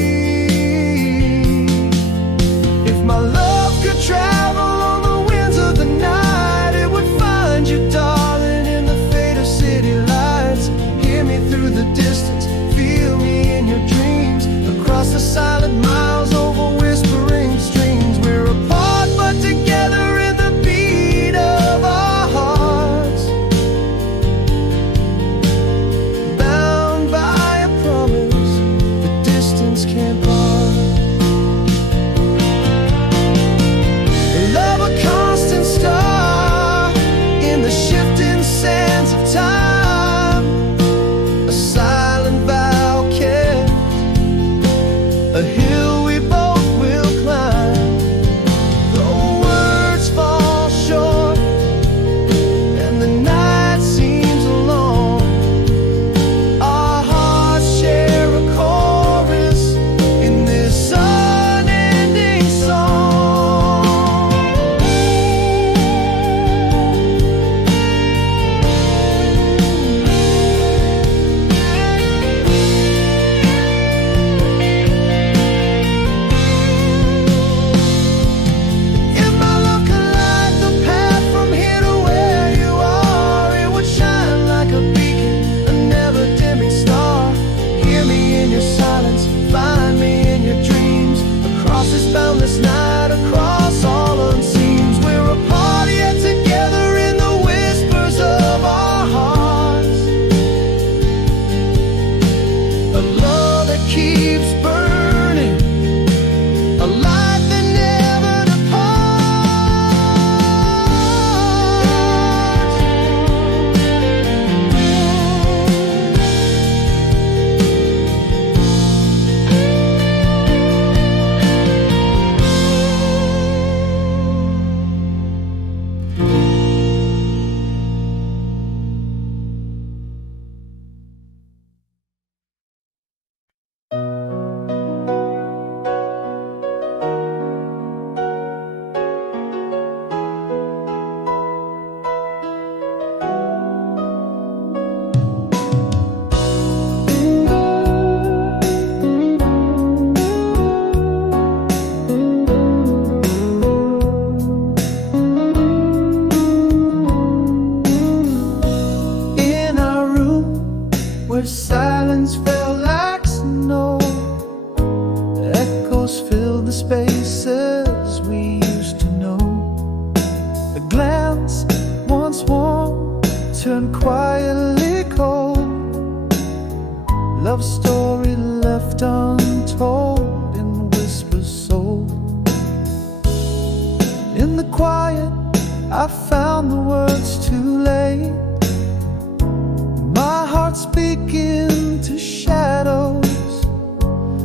turned quietly cold. Love story left untold in whispers sold. In the quiet I found the words too late. My heart speaking to shadows,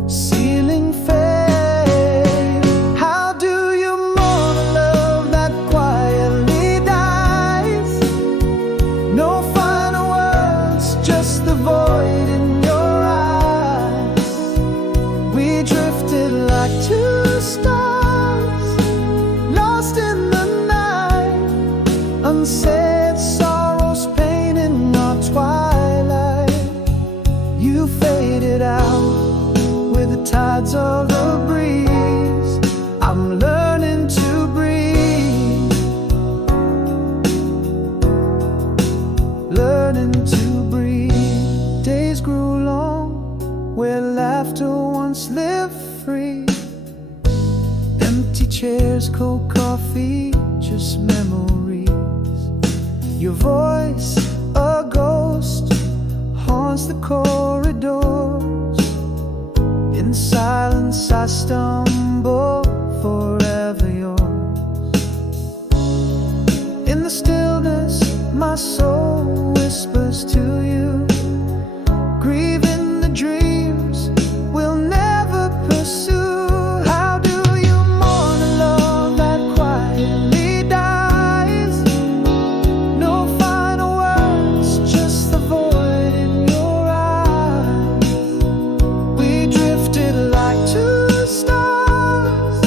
sealing fate. How do you mourn a love that quietly dies? No final words, just the void in your eyes. We drifted like two stars, lost in the night. Unsaid sorrows, pain in our twilight. You faded out with the tides of the breeze. I'm learning to breathe, learning to breathe. Days grew long where laughter once lived free. Empty chairs, cold coffee, just memories. Your voice, a ghost, haunts the corridors. In silence I stumble, forever yours. In the stillness my soul whispers to you, grieving the dreams we'll never pursue. How do you mourn a love that quietly dies? No final words, just the void in your eyes. We drifted like two stars,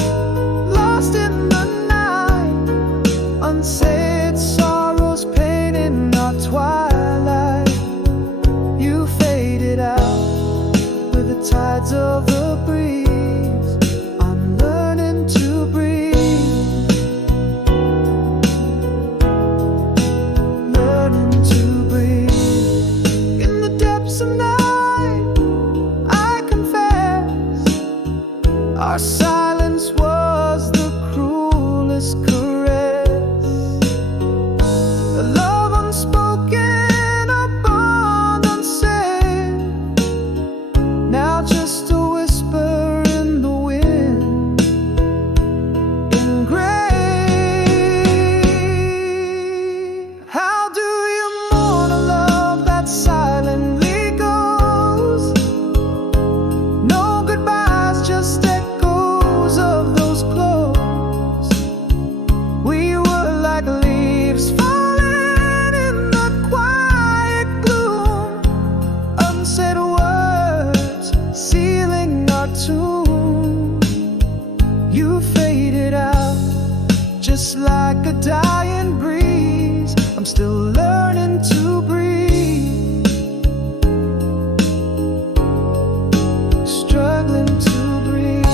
lost in the night. Unsaid sorrows, pain in our twilight. You faded out with the tides of the breeze. I'm learning to breathe, learning to breathe. In the depths of night, I confess, our silence was the cruelest caress. A love unspoken, a bond unsaid. Now just a whisper in the wind, engraved. How do you mourn a love that silently goes? No goodbyes, just echoes of those clothes. We were like leaves falling in the quiet gloom. Unsaid words, sealing our tomb. You faded out just like a dying breeze. I'm still learning to breathe, struggling to breathe.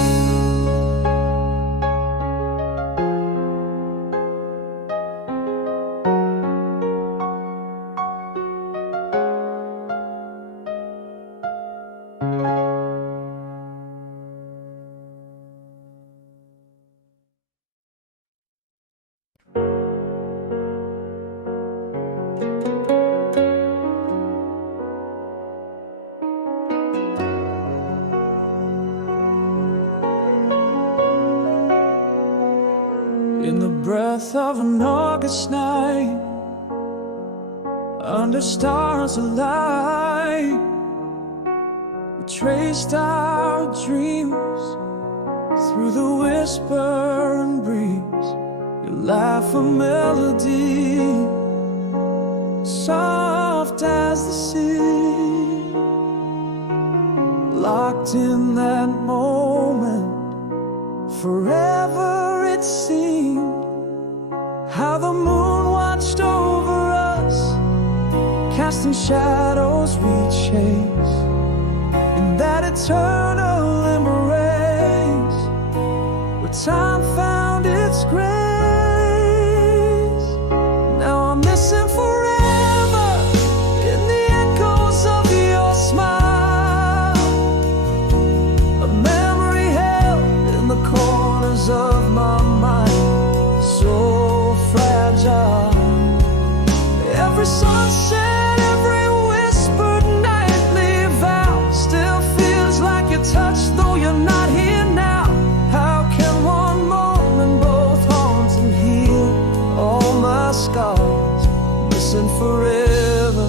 In the breath of an August night, under stars alight, we traced our dreams through the whisper and breeze. Your laugh a melody, soft as the sea. Locked in that moment, forever it seemed. How the moon watched over us, casting shadows we chase. In that eternal embrace, where time found its grace. Now I'm missing forever in the echoes of your smile, a memory held in the corners of my mind, so fragile. Every sunset missing forever,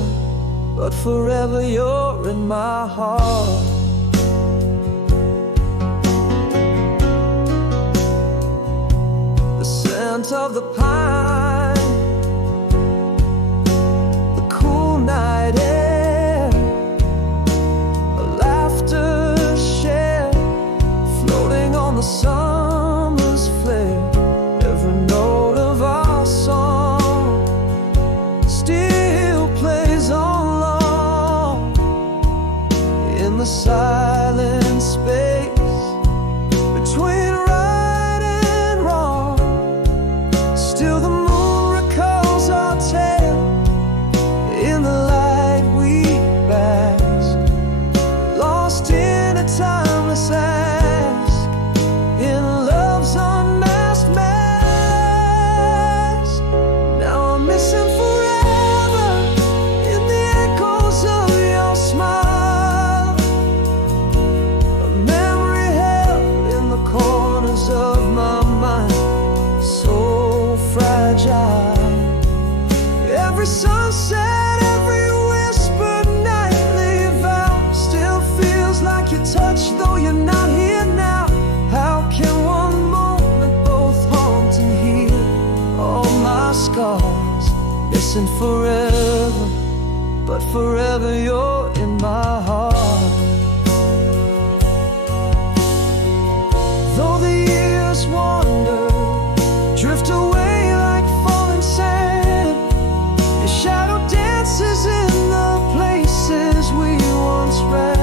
but forever you're in my heart. The scent of the pine, the cool night air, a laughter shared, floating on the summer's flare. Every note of our song still plays on long in the silent space between right and wrong. Still the moon recalls our tale in the light we bask, lost in a timeless ask, in love's unmasked mask. Now I'm missing forever in the echoes of your smile, a memory held in the corners of my mind, so fragile. Every sunset, every whispered nightly vow still feels like your touch, though you're not here now. How can one moment both haunt and heal all my scars? Missing forever, but forever you're in my heart. Though the years wander, drift away like falling sand, your shadow dances in the places we once ran.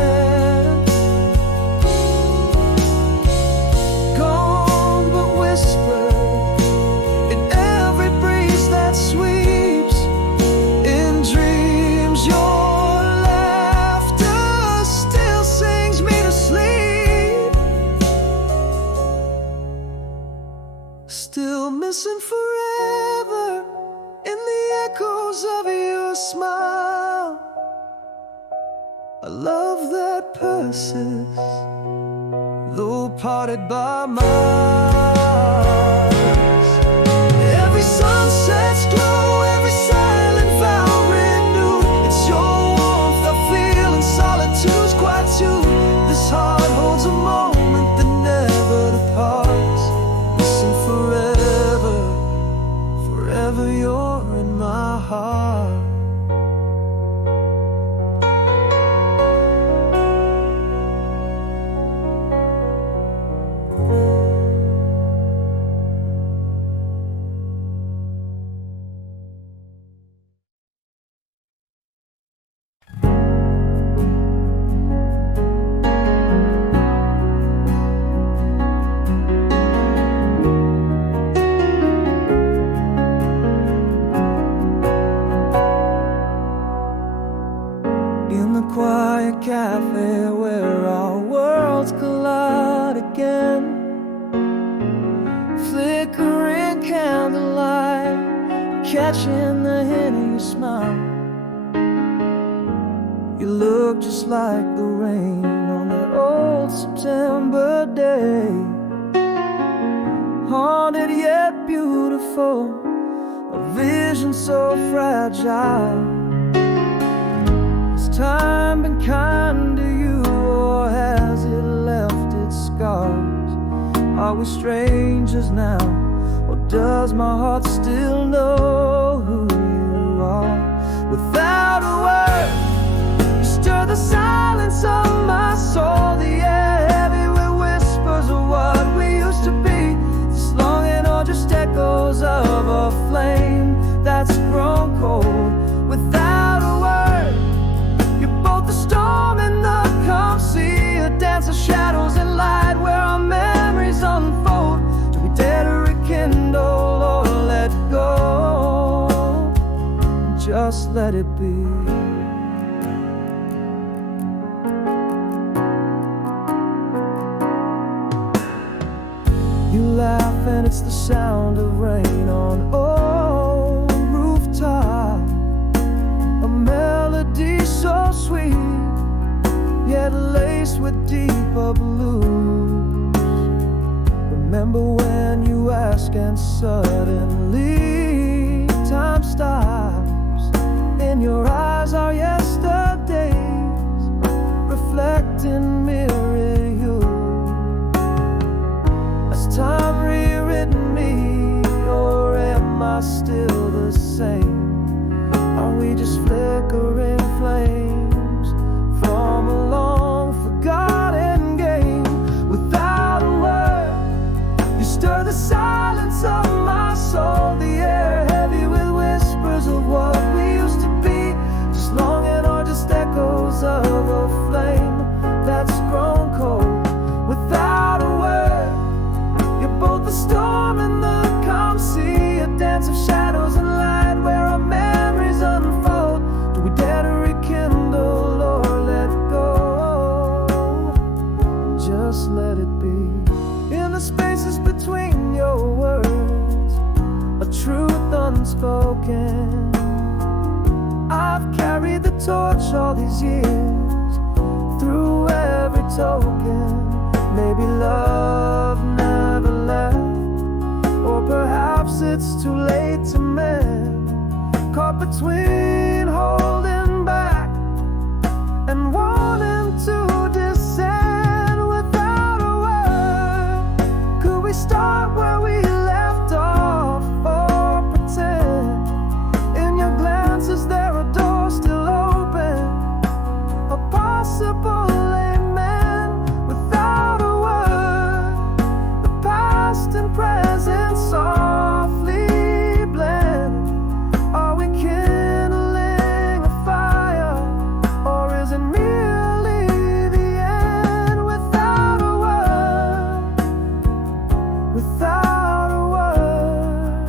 Gone but whispered in every breeze that sweeps. In dreams your laughter still sings me to sleep. Still missing forever in the echoes of your smile, a love that persists, though parted by miles. Every sunset's glow, every silent vow renewed. It's your warmth I feel in solitude's quietude. This heart holds a moment that never departs. Missing forever, forever you're in my heart. In the quiet cafe where our worlds collide again, flickering candlelight, catching the hint of your smile. You look just like the rain on that old September day, haunted yet beautiful, a vision so fragile. Has time been kind to you, or has it left its scars? Are we strangers now, or does my heart still know who you are? Without a word, you stir the silence of my soul. The air heavy with whispers of what we used to be. This longing or just echoes of a flame that's grown cold. Without a word, you're both the storm and the calm sea, a dance of shadows and light where our memories unfold. Do we dare to rekindle or let go? Just let it be. You laugh and it's the sound of rain on old rooftop, a melody so sweet, yet laced with deeper blues. Remember when you ask and suddenly time stops, dance of shadows and light where our memories unfold. Do we dare to rekindle or let go? Just let it be. In the spaces between your words, a truth unspoken. I've carried the torch all these years, through every token. Maybe love never left, or perhaps it's too late to mend. Caught between holding back and wanting to descend without a word. Could we start where we left off, or pretend in your glances there a door still open, a possible amen without a word. The past and present softly blend. Are we kindling a fire, or is it merely the end without a word? Without a word,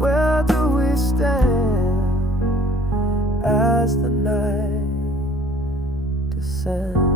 where do we stand as the night descends?